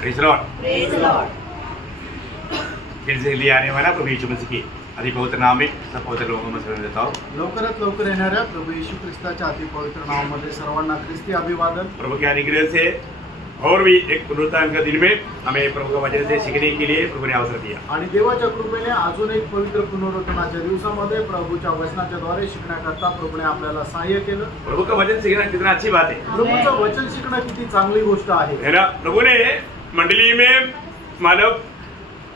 Praise Lord. फिर से लिए आने वाला प्रभु यीशु मसीह की अति पवित्र नाम में सब पवित्र लोगों में शरण देता हूँ। लवकरात लवकर येणाऱ्या प्रभू येशू ख्रिस्ताच्या अति पवित्र नावामध्ये सर्वांना ख्रिस्ती अभिवादन। प्रभु के अनुग्रह से और भी एक पुनरुत्थान का दिन में हमें प्रभु का वचन से सीखने के लिए प्रभु ने अवसर दिया आणि देवाच्या कृपेने अजून एक पवित्र पुनरुत्थानाच्या दिवसामध्ये प्रभूच्या वचनाच्या द्वारे शिकण्याकरता प्रभूने आपल्याला सहाय्य केलं। प्रभु का वचन सीखना कितना अच्छी बात है। प्रभूचं वचन शिकणं किती चांगली गोष्ट आहे ना। प्रभु ने मंडली में मानव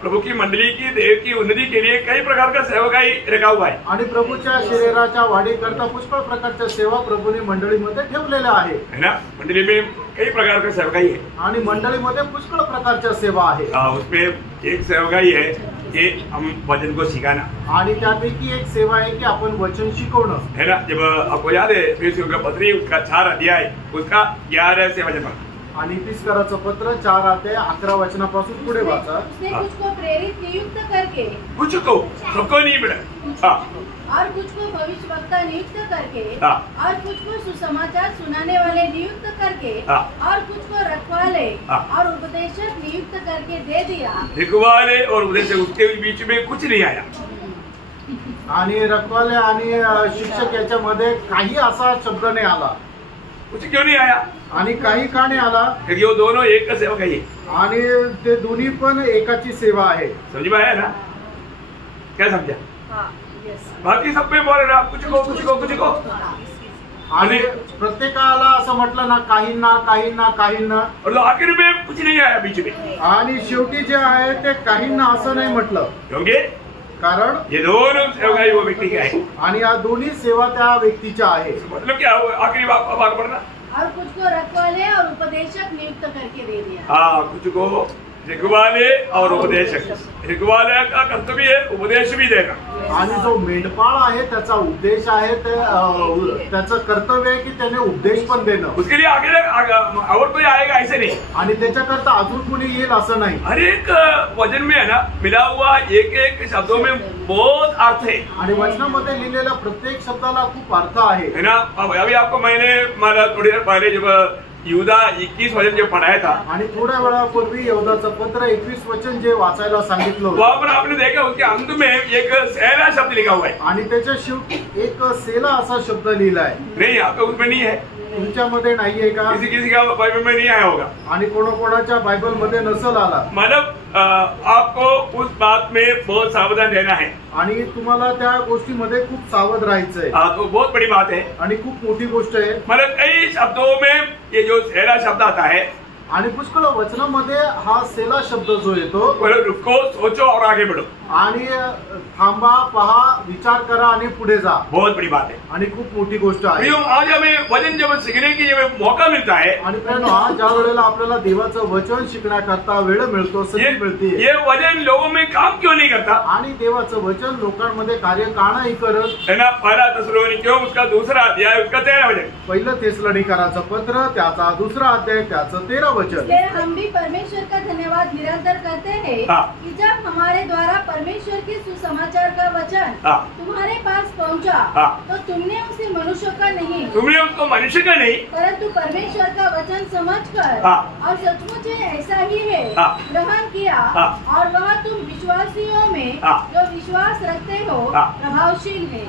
प्रभु की मंडली की देव की उन्नति के लिए कई प्रकार का सेवकाई रखा हुआ है आणि प्रभूच्या शरीराच्या वाढीकरता पुष्कळ प्रकारच्या सेवा प्रभूने मंडळीमध्ये ठेवलेल्या आहे है ना। मंडली में कई प्रकार का सेवकाई है आणि मंडळीमध्ये पुष्कळ प्रकारच्या सेवा आहे। उसमें एक सेवकाई है कि हम वचन को सिखाना आणि त्यापैकी एक सेवा आहे की आपण वचन शिकवणं है ना। जब आपको याद है फिर पत्री उसका 4 अध्याय उसका 11 से वचन आणि इफिसकराचं पत्र 4 अध्याय 11 वचनापासून पुढे वाचा। उसने कुछ को प्रेरित नियुक्त करके कुछ को सबको नहीं मिला और कुछ को भविष्यवक्ता नियुक्त करके और कुछ को सुसमाचार सुनाने वाले नियुक्त करके और कुछ को रखवाले और उपदेशक नियुक्त करके दे दिया। रखवाले और उपदेशक उसके बीच में कुछ नहीं आया आणि रखवाले आणि शिक्षक याच्यामध्ये काही असा शब्द नाही आला। कुछ क्यों नहीं आया आणि काही का नाही आला क्योंकि वो दोनों एक का सेवक है आणि ते दोन्ही पण एकाची सेवा आहे। समझ में आया ना। क्या समझा? यस। बाकी सब में बोल रहे आप कुछ को कुछ को कुछ को आणि प्रत्येकाला असं म्हटलं ना काहींना और आखिर में कुछ नहीं आया बीच में आणि शेवटी जे आहे ते काहींना असं नाही म्हटलं क्योंकि कारण ये दोनों सेवकाई वो व्यक्ति का है आणि या दोन्ही सेवा त्या व्यक्तीच्या आहे। मतलब क्या आखिरी भाग पढ़ना और कुछ को रखवाले और उपदेशक नियुक्त करके दे दिया। हाँ कुछ को रखवाले और उपदेशक। रखवाले का कर्तव्य है उपदेश भी देगा आणि जो मेंढपाळ आहे त्याचा उद्देश आहे त्याचं कर्तव्य आहे की त्याने उपदेश पण देणं। उसके लिए आगे और कोई आएगा ऐसे नहीं आणि त्याच्याकरता अजून कोणी येईल असं नाही। हर एक वचन में है ना मिला हुआ एक एक शब्दों में बहुत अर्थ है आणि वचनामध्ये लिहिलेल्या प्रत्येक शब्दाला खूप अर्थ आहे है ना। अभी आपको मैंने थोड़ी देर पहले जब यहूदा 21 वचन जो पढ़ाया था आणि थोड्या वेळापूर्वी यहूदाचं पत्र 21 वचन जे वाचायला सांगितलं वहाँ पर आपने देखा उसके अंत में एक सेला शब्द लिखा हुआ है आणि त्याच्या शेवटी एक सेला असा शब्द लिहिलाय। नहीं आपका उसमें नहीं है तुमच्यामध्ये नाहीये का? किसी का बाइबल में नहीं आया होगा आणि कोणाकोणाच्या बायबल मध्ये नसल आला। मतलब आपको उस बात में बहुत सावधान रहना है आणि तुम्हाला त्या गोष्टीमध्ये खूप सावध राहायचंय। तो बहुत बड़ी बात है आणि खूप मोठी गोष्ट आहे। मतलब कई शब्दों में ये जो सेला शब्द आता है आणि पुष्कळ वचनामध्ये हा सेला शब्द जो येतो रुको सोचो और आगे बढ़ो आणि थांबा पहा विचार करा आणि पुढे जा बहुत बड़ी बात है आणि खूप मोठी गोष्ट आहे। आज हमें वचन जब सीखने की जब मौका मिलता है आणि आज ज्या वेळेला आपल्याला देवाचं वचन शिकण्याकरता वेळ मिळतो संधी मिळते ये वचन लोगों में काम क्यों नहीं करता आणि देवाचं वचन लोकांमध्ये कार्य का नाही करत है ना। पहला थिस्सलुनीकियों उसका 2रा अध्याय उसका 13 वचन पहिलं थिस्सलुनीकराचं पत्र त्याचा 2रा अध्याय त्याचं 13 वचन। हम भी परमेश्वर का धन्यवाद निरंतर करते हैं कि जब हमारे द्वारा परमेश्वर के सुसमाचार का वचन तुम्हारे पास पहुंचा तो तुमने उसे मनुष्य का नहीं तुमने उसको मनुष्य का नहीं परंतु परमेश्वर का वचन समझकर और सचमुच ऐसा ही है ग्रहण किया और वह तुम विश्वासियों में जो विश्वास रखते हो प्रभावशील है।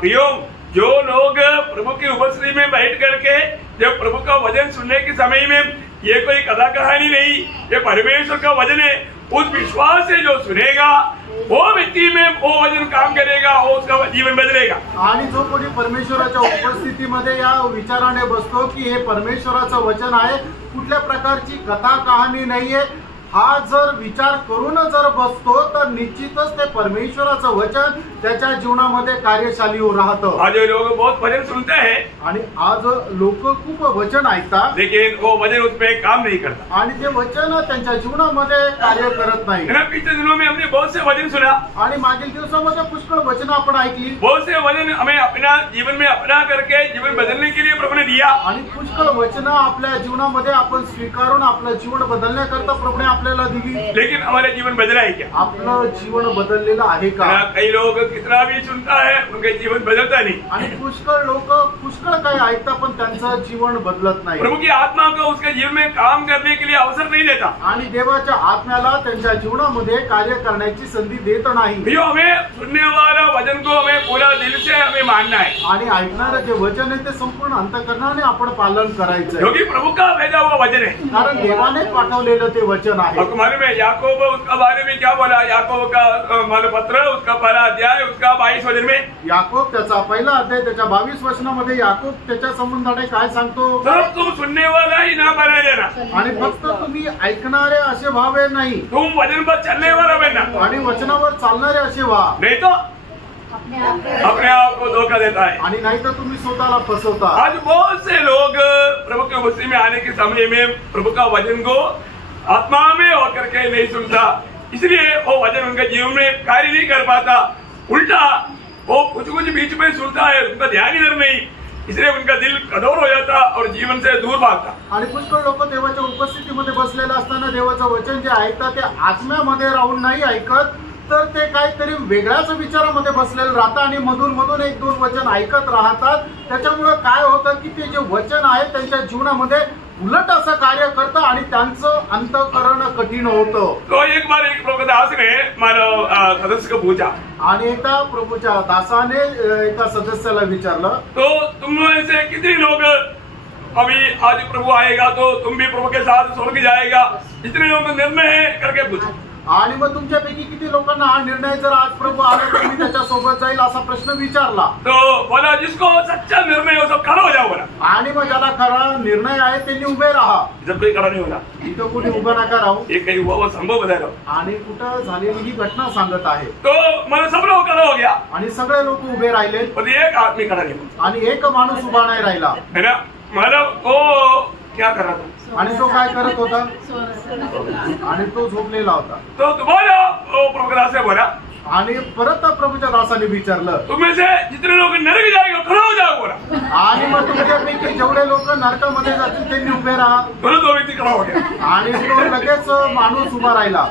प्रियो जो लोग प्रभु की उपस्थिति में बैठ करके जब प्रभु का वचन सुनने के समय में ये कोई कथा कहानी नहीं ये परमेश्वर का वचन है उस विश्वास से जो सुनेगा वो व्यक्ति में वो वचन काम करेगा वो उसका जीवन बदलेगा। आणि जो कोणी परमेश्वराच्या उपस्थितीमध्ये या विचाराने बसतो की हे परमेश्वराचं वचन आहे कुठल्या प्रकारची कथा कहाणी नाहीये हा जर विचार करून जर बसतो तर निश्चितच ते परमेश्वराचं वचन त्याच्या जीवनामध्ये कार्यशाली राहतं। आज लोग बहुत वचन सुनते हैं आणि आज लोक खूप वचन ऐकतात लेकिन वो वचन उसमें काम नहीं करता आणि ते वचन त्यांच्या जीवनामध्ये कार्य करत नाही। पिछले दिनों में हमने बहुत से वचन सुना आणि मागील दिवसामध्ये पुष्कळ वचन आपण ऐकली बहुत से वचन हमें अपना जीवन में अपना करके जीवन बदलने के लिए प्रभु ने दिया आणि पुष्कळ वचन आपल्या जीवनामध्ये आपण स्वीकारून आपलं जीवन बदलण्याकरता प्रभूने आपल्याला दिली, लेकिन हमारा जीवन बदला है क्या? आपलं जीवन बदललेलं आहे का? कई लोग कितना भी सुनता है उनका जीवन बदलता नहीं। आणि पुष्कळ लोक पुष्कळ काही ऐकतात पण त्यांचं जीवन बदलत नाही। प्रभु की आत्मा को उसके जीवन में काम करने के लिए अवसर नहीं देता आणि देवाच्या आत्म्याला त्यांच्या जीवनामध्ये कार्य करण्याची संधी देत नाही। भैया हमें सुनने वाला वचन को हमें पूरा दिल से हमें मानना है आणि ऐकणारं जे वचन आहे ते संपूर्ण अंतःकरणाने आपण पालन करायचं आहे, क्योंकि प्रभु का भेजा हुआ वचन है। कारण देवाने पाठवलेलं ते वचन आहे। आपको मालूम है याकूब उसका बारे में क्या बोला? याकूब का पत्र उसका पहला अध्याय उसका 22 वचन में याकूब त्याचा पहिला अध्याय त्याच्या 22 वचनामध्ये याकूब त्याच्या संबंधाने काय सांगतो? सब तुम सुनने वाला ही ना बना लेना, आणि फक्त तुम्ही ऐकणारे असे व्हावे नाही, तुम वचन पर चलने वाला बनना, आणि वचनावर चालणारे असे व्हा, नहीं तो अपने आप को धोखा देता है। आणि नाही तर तुम्ही स्वतःला फसवता। आज बहुत से लोग प्रभु के उपस्थिति में आने के समय में प्रभु का वचन को आत्मा में होकर के नहीं सुनता, इसलिए वो वचन उनके जीवन में कार्य नहीं कर पाता। उल्टा वो कुछ कुछ बीच में सुनता है, उनका ध्यान इधर नहीं, इसलिए उनका दिल कठोर हो जाता और जीवन से दूर भागता। आणि पुष्कळ लोक देवाच्या उपस्थितीमध्ये बसलेले असताना देवाचं वचन जे ऐकतात ते आत्म्यामध्ये राहून नाही ऐकत, तर ते काहीतरी वेगळ्याच विचारामध्ये बसलेले राहतात आणि मधून मधून एक दोन वचन ऐकत राहतात। त्याच्यामुळे काय होतं की ते जे वचन आहे त्यांच्या जीवनामध्ये उलट असं कार्य करतं आणि त्यांचं अंतःकरण कठीण होतं। तो एक बार एक प्रभु दास ने मानव सदस्य को पूछा, आणि एकदा प्रभूच्या दासाने एका सदस्याला विचारलं, तो तुम में से कितने लोग अभी आज प्रभु आएगा तो तुम भी प्रभु के साथ स्वर्ग जाएगा, इतने लोग निर्णय है करके पूछा। आणि मग तुमच्यापैकी किती लोकांना हा निर्णय जर आज प्रभू आला तर मी त्याच्या सोबत जाईल असा प्रश्न विचारला। तो बोला जिसको सच्चा निर्णय हो सब खड़ा हो जाओ बोला। आणि मग ज्याला खरा निर्णय आहे त्यांनी उभे राहा, जब कोई खड़ा नहीं होगा इथं कुठे उभं नका राहू। एक कहीं हुआ वो संभव बता रहा आणि कुठं झालेली ही घटना सांगत आहे। तो मन सब लोग खड़ा हो गया आणि सगळे लोक उभे राहिले और एक आदमी खड़ा नहीं हुआ, आणि एक माणूस उभा नाही राहिला। है ना? मतलब वो क्या कर रहा था? आणि तो काय करत होता? आणि तो झोपलेला होता। तो दोबारा वो प्रभु के दास से बोला, आणि परत प्रभूच्या दासाने विचारलं, तुम्हें से जितने लोग नरक जाएगा खड़ा हो जाओ बोला। आणि मग तुमच्यापैकी जेवढे लोक नरकामध्ये जातील त्यांनी उभे राहा। दोनों दो व्यक्ति खड़ा हो गया आणि तो लगेच माणूस उभा राहिला।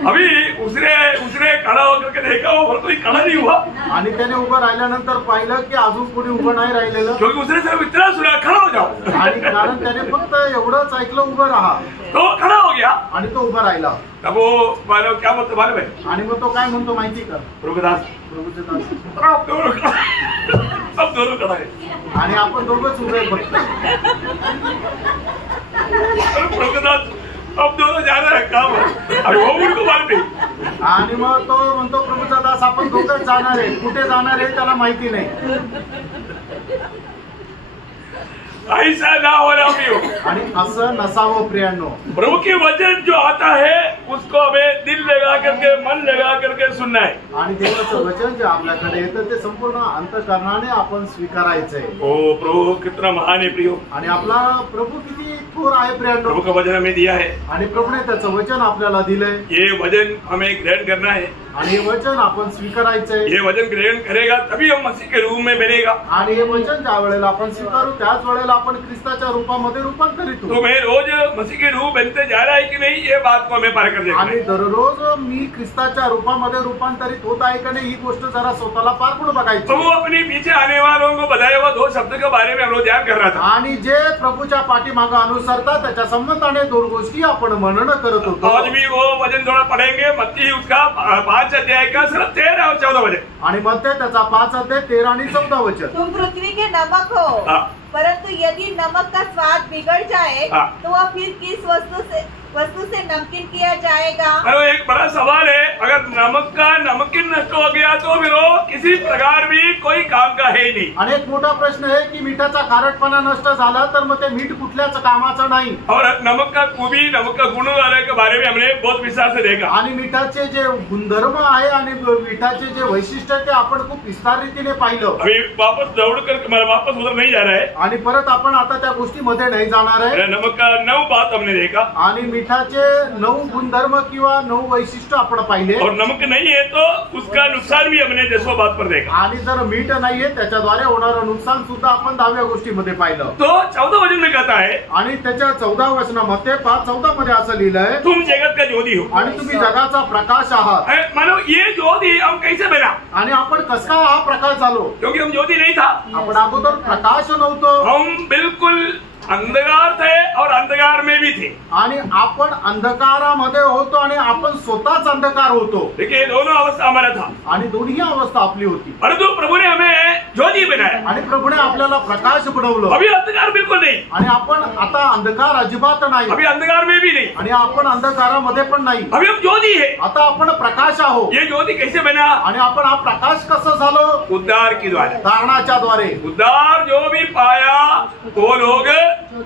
अभी उसने खड़ा होकर के देखा वो कोई खड़ा नहीं हुआ, आणि त्याने उभं राहिल्यानंतर पाहिलं की अजून कोणी उभं नाही राहिलेलं, क्योंकि उसने सिर्फ इतना सुना खड़ा हो जाओ, आणि कारण त्याने फक्त एवढंच ऐकलं उभं राहा, तो खड़ा हो गया। आणि तो उभा राहिला। अब वो मालूम क्या मतलब मालूम है? आणि मग तो काय म्हणतो माहिती का? प्रभुदास प्रभूचे दास, सब दोनों खड़ा है आणि आपण दोघंच उभे फक्त। प्रभुदास अब दोनों जाना है काम है, अरे वो उनको मालूम नहीं। आणि मग तो म्हणतो प्रभूचा दास आपण दोघंच जाणार आहे, कुठे जाणार आहे त्याला माहिती नाही। ऐसा ना होना भी हो। आणि असं नसावं प्रियांनो। प्रभु के वचन जो आता है उसको हमें दिल लगा करके मन लगा करके सुनना है। आणि देवाचं वचन जे आपल्याकडे येतं ते संपूर्ण अंतःकरणाने आपण स्वीकारायचंय। ओ प्रभु कितना महान है प्रियो, आणि आपला प्रभू किती थोर आहे प्रियांनो। प्रभु का वचन हमें दिया है, आणि प्रभूने त्याचं वचन आपल्याला दिलंय। ये वचन हमें ग्रहण करना है, आणि हे वचन आपण स्वीकारायचंय। ये वचन ग्रहण करेगा तभी हम मसीह के रूप में बनेगा। आणि हे वचन ज्या वेळेला आपण स्वीकारू त्याच वेळेला आपण ख्रिस्ताच्या रूपामध्ये रूपांतरित होऊ। तो मैं रोज मसीह के रूप बनते जा रहा है कि नहीं, ये बात को हमें पार कर देना आणि है। दररोज मी ख्रिस्ताच्या रूपामध्ये रूपांतरित होत आहे का नाही ही गोष्ट जरा स्वतःला पार पडून बघायची। प्रभु अपने पीछे आने वालों को बताया हुआ 2 शब्द के बारे में हम लोग ध्यान कर रहा था। आणि जे प्रभूच्या पाठीमागे अनुसरतात त्याच्या संबंधाने 2 गोष्टी आपण मनन करत होतो। आज भी वो वचन थोड़ा पढ़ेंगे, मत्ती उसका 5 अध्याय का सिर्फ 13 और 14 वचन। आणि मत्ती त्याचा 5 अध्याय 13 आणि 14 वचन। तुम पृथ्वी के नमक हो, परंतु यदि नमक का स्वाद बिगड़ जाए तो वह फिर किस वस्तु से नमकीन किया जाएगा? अरे एक बड़ा सवाल है, अगर नमक का नमकीन नष्ट हो गया तो फिर वो किसी प्रकार भी कोई काम का है ही नहीं। आणि एक मोठा प्रश्न आहे की मिठाचा खारटपणा नष्ट झाला तर मग ते मीठ कुठल्याच कामाचं नाही। और नमक का खूबी, नमक का गुण वाले के बारे में हमने बहुत विस्तार से देखा। आणि मिठाचे जे गुणधर्म आहे आणि मिठाचे जे वैशिष्ट्य आहे ते आपण खूप विस्तार रीतीने पाहिलं। अभी वापस दौड़ कर वापस उधर नहीं जा रहा है। आणि परत आपण आता त्या गोष्टीमध्ये नाही जाणार आहे। नमक का 9 बात हमने देखा। आणि मिठाचे 9 गुणधर्म किंवा 9 वैशिष्ट्य आपण पाहिले, और नमक नहीं है तो उसका नुकसान भी हमने 10वें बात पर देखा। आणि जर मीठ नाहीये त्याच्याद्वारे होणारं नुकसान सुद्धा आपण 10व्या गोष्टीमध्ये पाहिलं। तो 14 वचन में कहता है, आणि त्याच्या 14 वचनामध्ये 5:14 मध्ये असं लिहिलंय, तुम जगत का ज्योति हो, आणि तुम्ही जगाचा प्रकाश आहात। मानो ये ज्योति हम कैसे बना, आणि आपण कसा हा प्रकाश झालो? क्योंकि हम ज्योति नहीं था, आपण अगोदर प्रकाश नव्हतो, हम बिल्कुल अंधकार थे और अंधकार में भी थे, आणि आपण अंधकारामध्ये होतो आणि आपण स्वतःच अंधकार होतो। देखिए दोनों अवस्था हमारा था, आणि दोन्ही अवस्था आपली होती, परंतु प्रभु ने हमें ज्योति बनाया, आणि प्रभूने आपल्याला प्रकाश बनवलं। अभी अंधकार बिल्कुल नहीं, आणि आपण आता अंधकार अजिबात नाही, अभी अंधकार में भी नहीं, आणि आपण अंधकारामध्ये पण नाही, अभी हम ज्योति है। आता आपण प्रकाश आहोत। ये ज्योति कैसे बना? आणि आपण हा प्रकाश कसं झालो? उद्धार के द्वारा। तारणाच्या द्वारे। उद्धार जो भी पाया वो लोग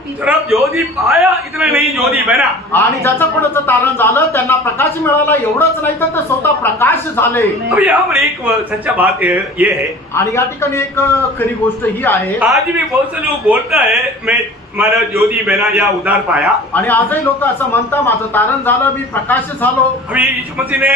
सिर्फ ज्योति पाया इतना नहीं, ज्योति बना। आणि ज्याचं कोणाचं तारण झालं त्यांना प्रकाश मिळाला, एवढंच नाही तर ते स्वतः प्रकाश झाले। अभी यहाँ पर एक सच्चा बात ये है, आणि या ठिकाणी एक खरी गोष्ट ही आहे, आज भी बहुत से लोग बोलता है मैं मला ज्योति बना या उद्धार पाया, आणि आजही लोक असं म्हणतात माझं तारण झालं, मी प्रकाश झालो। अभी यीशु मसीह ने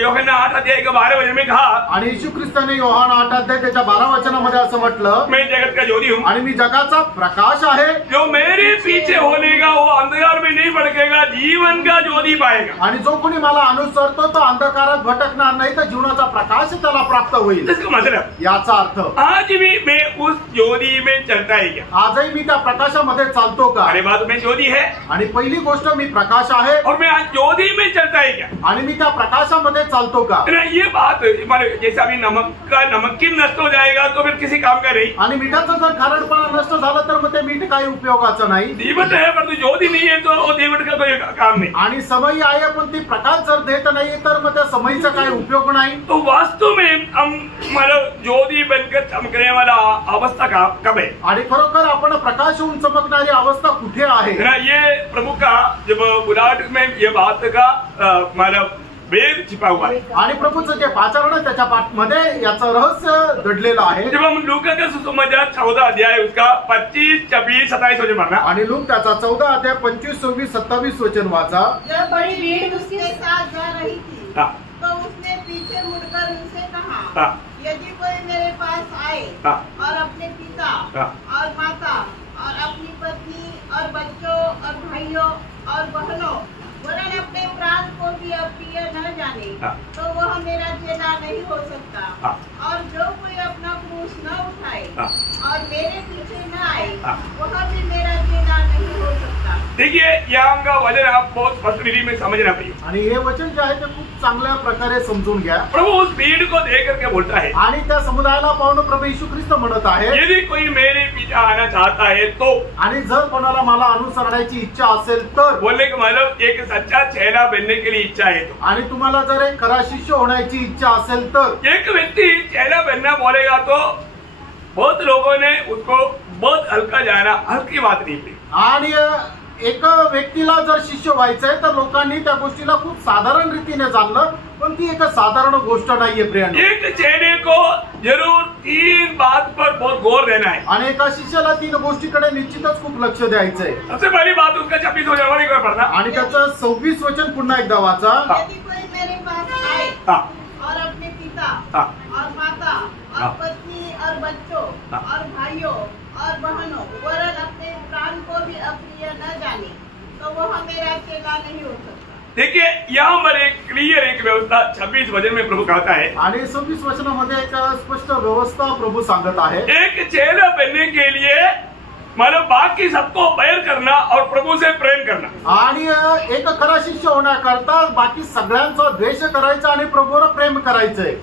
यूहन्ना 8:12 में कहा, आणि येशू ख्रिस्ताने योहान 8 त्याच्या 12 वचनामध्ये असं म्हटलं, मैं जगत का ज्योति हूँ, आणि मी जगाचा प्रकाश आहे। जो मेरे पीछे होनेगा वो अंधकार में नहीं भटकेगा, जीवन का ज्योति पाएगा। आणि जो कोणी मला अनुसरतो तो अंधकारात भटकणार नाही, तर जीवनाचा प्रकाश त्याला प्राप्त होईल। इसका मतलब याचा अर्थ आज भी मैं उस ज्योति में चलता है क्या? आजही मी त्या प्रकाशामध्ये चालतो का? अरे बात में ज्योति है, आणि पहिली गोष्ट मी प्रकाश आहे, और मैं आज ज्योति में चलता है क्या? आणि मी त्या प्रकाशामध्ये चालतो का? ये बात जैसे अभी नमक का नमकीन नष्ट हो जाएगा तो फिर किसी काम का नहीं, आणि मिठाचं जर खारटपणा नष्ट झालं तर मग ते मीठ काही उपयोगाचं नाही। दीवट है पर ज्योति नहीं है तो वो दीवट का कोई काम नहीं। आणि समई आहे पण ती प्रकाश जर देत नाही तर मग त्या समईचा काही उपयोग नाही। तो वास्तव में हम मतलब ज्योति बनकर चमकने वाला अवस्था का कब है? आणि खरोखर आपण प्रकाश होऊन चमकणारी अवस्था कुठे आहे? ये प्रभु का जब बुलाहट में ये बात का मतलब वेद छिपा हुआ है, आणि प्रभूचं जे पाचारण आहे त्याच्या पाठमध्ये याचं रहस्य दडलेलं आहे। जब हम लूका का सुसमाचार 14 अध्याय उसका 25, 26, 27 वचन पढ़ना, आणि लूक त्याचा 14 अध्याय 25, 26, 27 वचन वाचा। जब बड़ी भीड़ उसके साथ जा रही थी, हाँ, तो उसने पीछे मुड़कर उनसे कहा, हाँ, यदि कोई मेरे पास आए हाँ, और अपने पिता हाँ, और माता और अपनी पत्नी और बच्चों और भाइयों और बहनों वरन अपने प्राण को भी अप्रिय न जाने, हाँ, तो वह मेरा चेला नहीं हो सकता। हाँ, और जो कोई अपना क्रूस न उठाए हाँ, और मेरे पीछे न आए, हाँ, वह भी मेरा चेला नहीं हो सकता। देखिए यहाँ का वचन आप बहुत स्पष्ट रीति में समझना चाहिए, आणि हे वचन जे आहे ते खूप चांगल्या प्रकारे समजून घ्या। प्रभु उस भीड़ को देख करके बोलता है, आणि त्या समुदायाला पाहून प्रभू येशू ख्रिस्त म्हणत आहे, यदि कोई मेरे पीछे आना चाहता है तो, आणि जर कोणाला मला अनुसरण्याची इच्छा असेल तर, बोलने का मतलब एक सच्चा चेला बनने के लिए इच्छा है तो, आणि तुम्हाला जर एक खरा शिष्य होण्याची इच्छा असेल तर, एक व्यक्ति चेला बनना बोलेगा तो बहुत लोगों ने उसको बहुत हल्का जाना, हल्की बात नहीं ली। आणि एक व्यक्तीला जर शिष्य व्हायचंय तर लोकांनी त्या गोष्टीला खूप साधारण रीतीने जाणलं, पण ती एक साधारण गोष्ट नाहीये प्रियांनो। एक चेले को जरूर 3 बात पर बहुत गौर देना है, आणि एका शिष्याला 3 गोष्टीकडे निश्चितच खूप लक्ष द्यायचंय। सबसे पहली बात उसका 26 वचन को पढ़ना, आणि त्याचं 26 वचन पुन्हा एकदा वाचा। यदि कोई मेरे पास आए हाँ, और अपने पिता हाँ, और माता और हाँ, पत्नी और बच्चों हाँ, और भाइयों और बहनों वरन अपने प्राण को भी अप्रिय न जाने, तो वह मेरा चेला नहीं हो सकता। देखिए यहाँ पर एक क्लियर एक व्यवस्था 26 वचन में प्रभु कहता है, आणि 26 वचनामध्ये एक स्पष्ट व्यवस्था प्रभू सांगत आहे। एक चेला बनने के लिए मतलब बाकी सबको बैर करना और प्रभु से प्रेम करना, आणि एक खरा शिष्य होण्याकरता बाकी सगळ्यांचा द्वेष करायचा आणि प्रभूवर प्रेम करायचंय।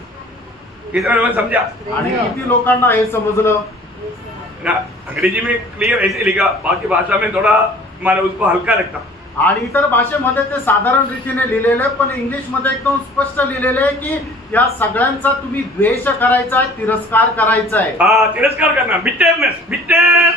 किसी समझा? आणि किती लोकांना हे समजलं ना, अंग्रेजी में क्लियर ऐसे लिखा, बाकी भाषा में थोड़ा मतलब उसको हल्का लगता, आणि इतर भाषेमध्ये ते साधारण रीतीने लिहिलेले, पण इंग्लिश मध्ये एकदम स्पष्ट लिहिलेले आहे की या सगळ्यांचा तुम्ही द्वेष करायचा आहे, तिरस्कार करायचा आहे। तिरस्कार करना, बिटरनेस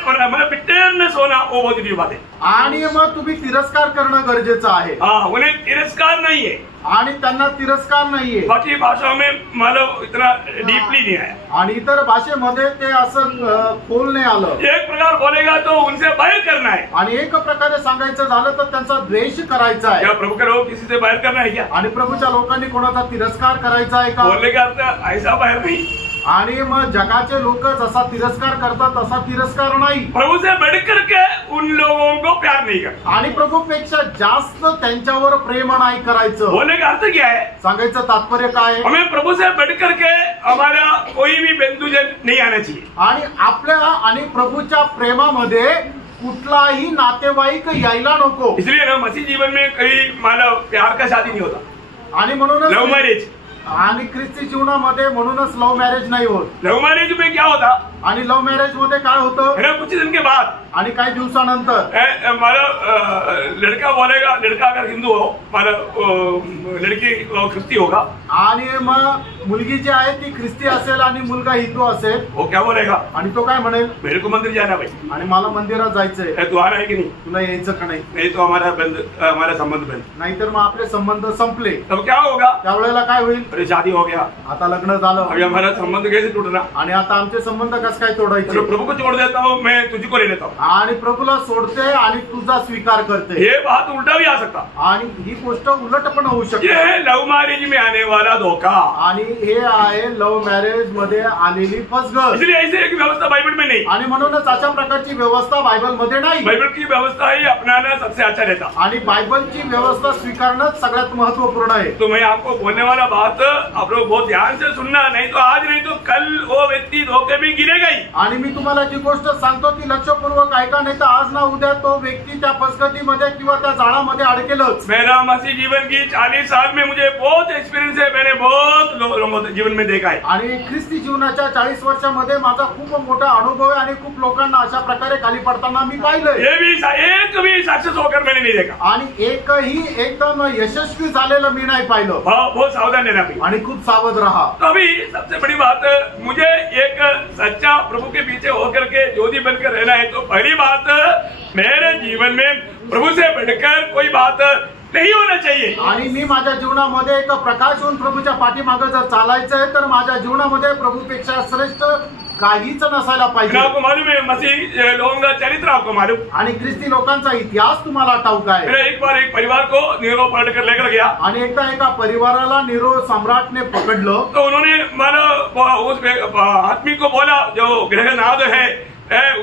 होना, मतलब बिटरनेस होना वो बहुत बड़ी बात है। आणि मग तुम्ही तिरस्कार करणं गरजेचं आहे। उन्हें तिरस्कार नहीं है आणि त्यांना तिरस्कार नाहीये। बाकी भाषाओं में मतलब इतना डीपली नहीं आया आणि इतर भाषेमध्ये ते असं खोल नाही आलं। एक प्रकार बोलेगा तो उनसे बैर करना है आणि एक प्रकारे सांगायचं झालं तर त्यांचा द्वेष करायचा आहे। क्या प्रभु के लोग किसी से बैर करना है क्या? आणि प्रभूच्या लोकांनी कोणाचा तिरस्कार करायचा आहे का? बोलने का अर्थ ऐसा बैर नहीं। आणि मग जगाचे लोक जसा तिरस्कार करतात तसा तिरस्कार नाही। प्रभु से बढ़ करके उन लोगों को प्यार नहीं करता आणि प्रभूपेक्षा जास्त त्यांच्यावर प्रेम नाही करायचं। बोलने का अर्थ क्या है? सांगायचं तात्पर्य काय आहे? हमें प्रभु से बढ़ करके हमारा कोई भी बंधुजन नहीं आना चाहिए। आणि आपल्या आणि प्रभूच्या प्रेमामध्ये कुठलाही नातेवाईक यायला नको। इसलिए ना मसीह जीवन में कहीं मानव प्यार का शादी नहीं होता, आणि म्हणूनच लव मैरिज। आणि ख्रिस्ती जीवनामध्ये म्हणूनच लव्ह मॅरेज नाही होत। लव मैरिज में क्या होता? आणि लव्ह मॅरेज मध्ये काय होतं? कुछ दिन के बाद आणि काही दिवसानंतर लड़का बोलेगा, लड़का अगर हिंदू हो, लड़की ख्रिस्ती होगा, आणि मग मुलगी जी आहे ती ख्रिस्ती असेल आणि मुलगा हिंदू असेल, वो क्या बोलेगा? आणि तो काय म्हणेल? मेरे को मंदिर जाना भाई, आणि मला मंदिरात जायचंय, तू आना है की नहीं? तुला यायचं का नाही? नहीं तो हमारा संबंध बंद। नाहीतर मग आपले संबंध संपले। तब क्या होगा? त्यावेळेला काय होईल? अरे शादी हो गया, आता लग्न झालं, अभी हमारा संबंध कैसे टूटना? आणि आता आमचे संबंध कसं काय तोडायचे? प्रभु को छोड़ देता हूँ, मैं तुझको ले लेता हूँ। आणि प्रभूला सोडते आणि तुझा स्वीकार करते। ये बात उल्टा भी आ सकता, आणि ही गोष्ट उलट पण होऊ ये शकते। है लव मैरिज में आने वाला धोखा। आणि हे आहे लव्ह मॅरेज मध्ये आलेली फसगत। इसलिए ऐसे एक व्यवस्था बाइबल में नहीं, आणि म्हणूनच अशा प्रकारची व्यवस्था बायबल मध्ये नाही। बाइबल की व्यवस्था ही अपनाना सबसे अच्छा रहता। आणि बायबलची व्यवस्था स्वीकारणं सगळ्यात महत्वपूर्ण आहे। तो मैं आपको बोलने वाला बात आप लोग बहुत ध्यान से सुनना, नहीं तो आज नहीं तो कल वो व्यक्ति धोखे में गिरेगा ही। आणि मी तुम्हाला जी गोष्ट सांगतो ती लक्षपूर्वक ऐका, नाही तर आज ना उद्या तो व्यक्ती त्या फसगतीमध्ये किंवा त्या जाळामध्ये अडकेलच। मेरा मसीह जीवन की 40 साल में मुझे बहुत एक्सपीरियंस है, मैंने बहुत लोगों को जीवन में देखा है। आणि ख्रिस्ती जीवनाच्या 40 वर्षामध्ये माझा खूप मोठा अनुभव आहे आणि खूप लोकांना अशा प्रकारे खाली पडताना मी पाहिलंय। ये भी एक भी सक्सेस होकर मैंने नहीं देखा, आणि एकही एकदम यशस्वी झालेलं मी नाही पाहिलं। बहुत सावधान रहना भी, आणि खूप सावध रहा। तो अभी सबसे बड़ी बात, मुझे एक सच्चा प्रभु के पीछे होकर के ज्योति बनकर रहना है। तो पहली बात, मेरे जीवन में प्रभु से बढ़कर कोई बात नहीं होना चाहिए। आणि मी माझ्या जीवनामध्ये एक प्रकाश होऊन प्रभूच्या पाठीमागे जर चालायचं आहे तर माझ्या जीवनामध्ये प्रभूपेक्षा श्रेष्ठ काहीच नसायला पाहिजे। आपको मालूम है मसीह लोगों का चरित्र आपको मालूम, आणि ख्रिस्ती लोकांचा इतिहास तुम्हाला ठाऊक आहे। एक बार एक परिवार को नीरो पलट कर लेकर गया, आणि एकदा एका परिवाराला नीरो सम्राटने पकडलं। तो उन्होंने मानो उस आदमी को बोला, जो गृहनाथ है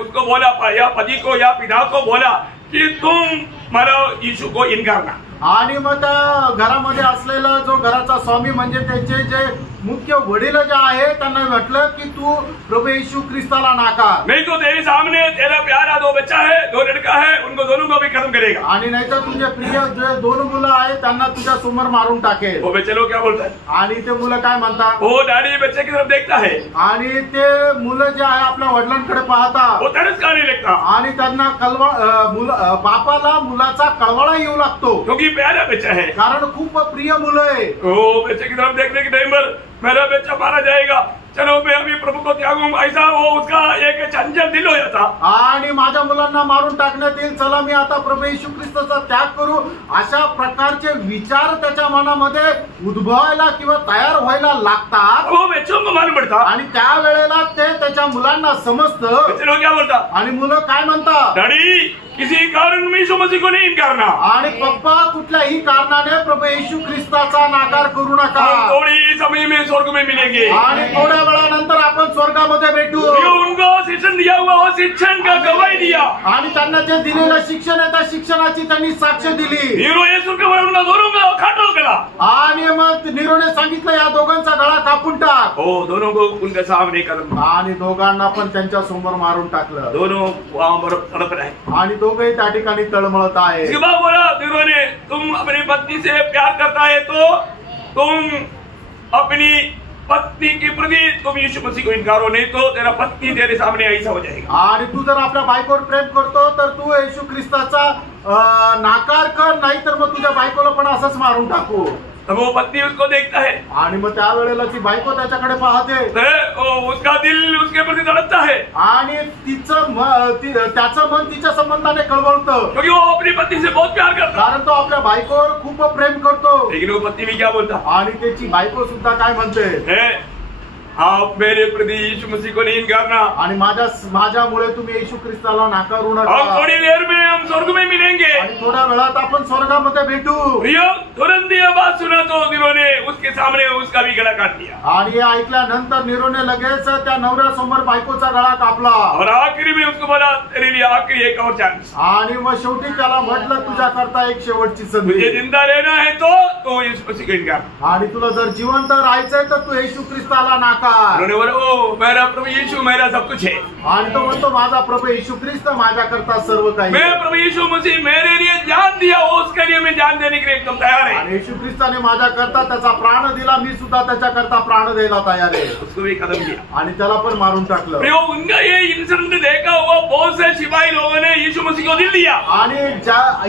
उसको बोला, या पति को या पिता को बोला कि तुम मानो यीशु को इनकारना। आणि मग त्या घरामध्ये असलेला जो घराचा स्वामी म्हणजे त्यांचे जे मुख्य वडील जे आहे त्यांना म्हटलं की तू प्रभू येशू ख्रिस्ताला नाकार, नहीं तो तेरे सामने तेरा प्यारा 2 बच्चा है, 2 लड़का है, उनको दोनों को भी खत्म करेगा। आणि नाहीतर तुझे प्रिय जे 2 मुलं आहेत त्यांना तुझ्या समोर मारून टाकेल। वो बच्चे लोग क्या बोलता है? आणि ते मुलं काय म्हणतात? वो डैडी बच्चे की तरफ देखता है, आणि ते मुलं जे आहे आपल्या वडिलांकडे पाहतात, वो तरस खाने लगता, आणि त्यांना बापाला मुलाचा कळवळा येऊ लागतो, क्योंकि प्यारा बच्चा है, कारण खूप प्रिय मुलं आहे। वो बच्चे की तरफ देखने के टाइम पर मेरा बच्चा मारा जाएगा, चलो मैं अभी प्रभु को त्यागूं, ऐसा वो उसका एक चंचल दिल हो जाता। आणि माझ्या मुलांना मारून टाकण्यात येईल, चला मी आता प्रभू येशू ख्रिस्ताचा त्याग करू, अशा प्रकारचे विचार त्याच्या मनामध्ये उद्भवायला किंवा तयार व्हायला लागतात। वो बच्चों को मालूम पड़ता, आणि त्या वेळेला ते त्याच्या मुलांना समजतं। बच्चे लोग क्या बोलता? आणि मुलं काय म्हणतात? डैडी किसी कारण में यीशु मसीह को नहीं इनकारना, आणि पप्पा कुठल्याही कारणाने प्रभू येशू ख्रिस्ताचा नाकार करू नका, थोड़ी समय में स्वर्ग में मिलेंगे, आणि थोड्या वेळानंतर आपण स्वर्गामध्ये भेटू। जो उनको शिक्षण दिया हुआ वो शिक्षण का गवाही दिया, आणि त्यांना जे दिलेलं शिक्षण आहे त्या शिक्षणाची त्यांनी साक्ष दिली। नीरो येशू के उनका दोनों का काटो गला, आणि मग नीरोने सांगितलं या दोघांचा गळा कापून टाक। ओ दोनों को उनके सामने कदम, आणि दोघांना पण त्यांच्या समोर मारून टाकलं। दोनों वहां पर तड़प रहे, आणि दोघे त्या ठिकाणी तळमळत आहे। इसके बाद बोला नीरो ने, तुम अपनी पत्नी से प्यार करता है तो तुम अपनी पत्नी की प्रति तुम यीशु मसीह को इनकारो, नहीं तो तेरा पत्नी तेरे सामने ऐसा हो जाएगा। आणि तू जर आपल्या बायकोवर प्रेम करतो तर तू येशू ख्रिस्ताचा नाकार कर, नाहीतर मग तुझ्या बायकोला पण असंच मारून टाकू। तब वो पत्नी उसको देखता है आणि मग त्यावेळेला ती बायको त्याच्याकडे पाहते, उसका दिल उसके प्रति धड़कता है आणि त्याचं मन तिच्या संबंधाने कळवळतं, क्योंकि वो अपनी पत्नी से बहुत प्यार करता, कारण तो आपल्या बायकोवर खूप प्रेम करतो. लेकिन वो पत्नी भी क्या बोलता, आणि त्याची बायको सुद्धा काय म्हणते, आप मेरे प्रति यीशु मसीह को नहीं इनकारना, आणि माझ्यामुळे तुम्ही येशू ख्रिस्ताला नाकारू नका. हम थोड़ी देर में हम स्वर्ग में मिलेंगे, आणि थोड्या वेळात आपण स्वर्गामध्ये भेटू. तुरंत ये बात सुना तो नीरो ने उसके सामने उसका भी गला काट दिया. आणि हे ऐकल्यानंतर नीरोने लगेच त्या नवऱ्यासमोर बायकोचा गळा कापला. और आखिरी में उसको बोला, तेरे लिए आखिरी एक और चांस. आणि मग शेवटी त्याला म्हटलं, तुझ्या करता एक शेवटची संधी. तुझे जिंदा रहना है तो यीशु मसीह को इनकार. आणि तुला जर जिवंत राहायचंय तर तू येशू ख्रिस्ताला नाकार. मेरा प्रभु यीशु मेरा सब कुछ है. आणि तो म्हणतो, माझा प्रभू येशू ख्रिस्त माझ्याकरता सर्व काही. मैं प्रभु यीशु मसीह मेरे लिए जान दिया, उसके लिए मैं जान देने के लिए एकदम तैयार है. आणि येशू ख्रिस्ताने माझ्याकरता त्याचा प्राण दिला, मी सुद्धा त्याच्याकरता प्राण द्यायला तयार आहे. उसको भी खत्म किया आणि त्याला पण मारून टाकलं. उनका ये इंसिडेंट देखा हुआ बहुत से सिपाही लोगों ने यीशु मसीह को दिल दिया. आणि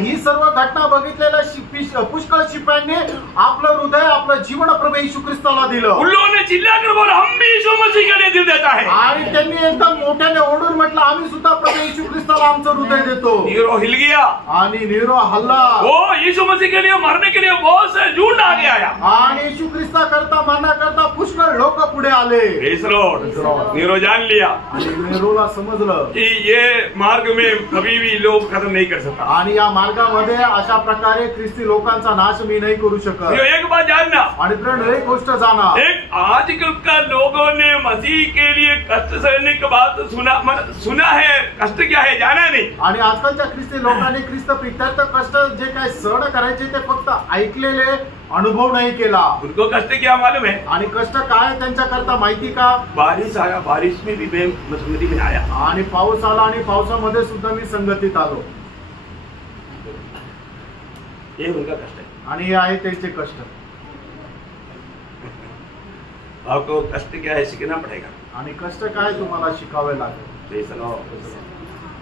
ही सर्व घटना बघितलेल्या पुष्कळ शिपायांनी आपलं हृदय, आपलं जीवन प्रभू येशू ख्रिस्ताला दिलं. उन लोगों ने चिल्लाकर बोला, हम भी यीशु मसीह के लिए दिल देता है. आणि त्यांनी एकदम मोठ्याने ओरडून म्हटलं, आम्ही सुद्धा प्रभू येशू ख्रिस्ताला आमचं हृदय देतो. नीरो हिल गया आणि नीरो हल्ला. वो यीशु मसीह के लिए मरने के लिए बहुत से झूठ आगे आया. आणि येशू ख्रिस्ता करता मरण्याकरता पुष्कळ लोक पुढे आले. नीरो जान लिया, आणि नीरोला समजलं की ये मार्ग में कभी भी लोग खत्म नहीं कर सकता. आणि या मार्गामध्ये अशा प्रकारे ख्रिस्ती लोकांचा नाश मी नहीं करू शकत. एक बात जानना, आणि फ्रेंड एक गोष्ट जाना, एक आजकल का लोगों ने मसीह के लिए कष्ट सहने की बात सुना है, कष्ट क्या है जाना नहीं. आणि आजकालच्या ख्रिस्ती लोकांनी ख्रिस्त प्रित्यर्थ कष्ट जे काय सहन करायचे ते फक्त ऐकलेले, अनुभव नाही केला. उनको कष्ट क्या मालूम है, आणि कष्ट काय त्यांच्या करता माहिती का, बारिश आया, बारिश में भी मैं संगति में आया. आणि पाऊस आला, आणि पावसामध्ये सुद्धा मी संगतीत आलो. ये उनका कष्ट है. आणि हे आहे त्यांचे कष्ट. आपको कष्ट क्या है सीखना पड़ेगा. आणि कष्ट काय तुम्हाला शिकावे लागेल.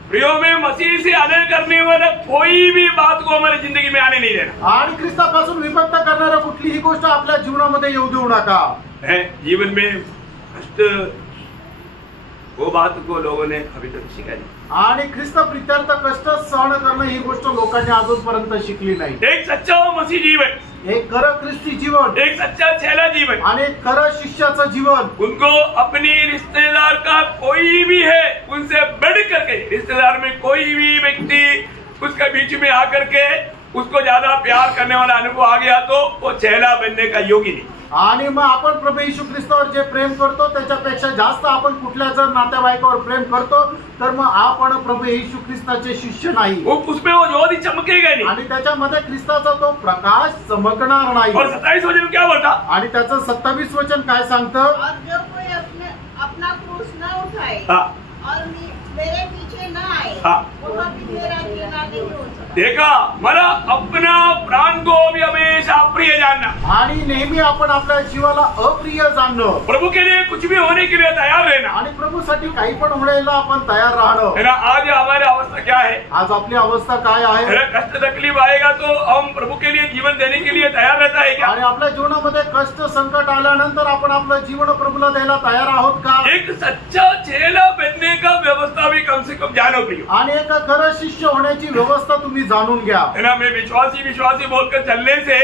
प्रियो में मसीह से अलग करने वाला कोई भी बात को हमारी जिंदगी में आने नहीं देना. आणि ख्रिस्तापासून विभक्त करणारा कुठलीही गोष्ट आपल्या जीवनामध्ये येऊ देऊ नका. जीवन में कष्ट, वो बात को लोगों ने अभी तक सीखा नहीं. आणि ख्रिस्त प्रित्यर्थ कष्ट सहन करणं ही गोष्ट लोकांनी अजूनपर्यंत शिकली नाही. एक सच्चा मसीह जीवन, एक खरं ख्रिस्ती जीवन, एक सच्चा चेला जीवन, आणि खरं शिष्याचं जीवन. उनको अपनी रिश्तेदार का कोई भी है उनसे बढ़ करके, रिश्तेदार में कोई भी व्यक्ति उसके बीच में आकर के उसको ज्यादा प्यार करने वाला अनुभव आ गया तो वो चेला बनने का योग्य नहीं. आणि मग आपण प्रभू येशू ख्रिस्तावर जे प्रेम करतो त्याच्यापेक्षा जास्त आपण कुठल्या जर नातेवाईकावर प्रेम करतो तर मग आपण प्रभू येशू ख्रिस्ताचे शिष्य नाही. उसमें वो ज्योति चमकेगा नहीं. आणि त्याच्यामध्ये ख्रिस्ताचा तो प्रकाश चमकणार नाही. और 27 वचन क्या बोलता, आणि त्याचं 27 वचन काय सांगतं, और जो कोई अपना क्रूस न उठाए और मेरे पीछे न आए, वो कभी मेरा चेला नहीं हो सकता. देखा, मला अपना प्राण को भी हमेशा प्रिय जानना. आणि नेहमी आपण आपल्या जीवाला अप्रिय जाणणं, प्रभु के लिए कुछ भी होने के लिए तैयार रहना, आणि प्रभूसाठी काही पण होण्याला आपण तयार राहणं. है ना. आज हमारी अवस्था क्या है, आज आपली अवस्था काय आहे. कष्ट तकलीफ आएगा तो हम प्रभु के लिए जीवन देने के लिए तैयार रहता है क्या. आणि आपल्या जीवनामध्ये कष्ट संकट आल्यानंतर आपण आपलं जीवन प्रभूला द्यायला तयार आहोत का. एक सच्चा चेला बनने का व्यवस्था भी कम से कम जानो प्रियो. आणि एक खरं शिष्य होण्याची व्यवस्था तुम्ही जाणून घ्या. है ना. मैं विश्वासी बोलकर चलने से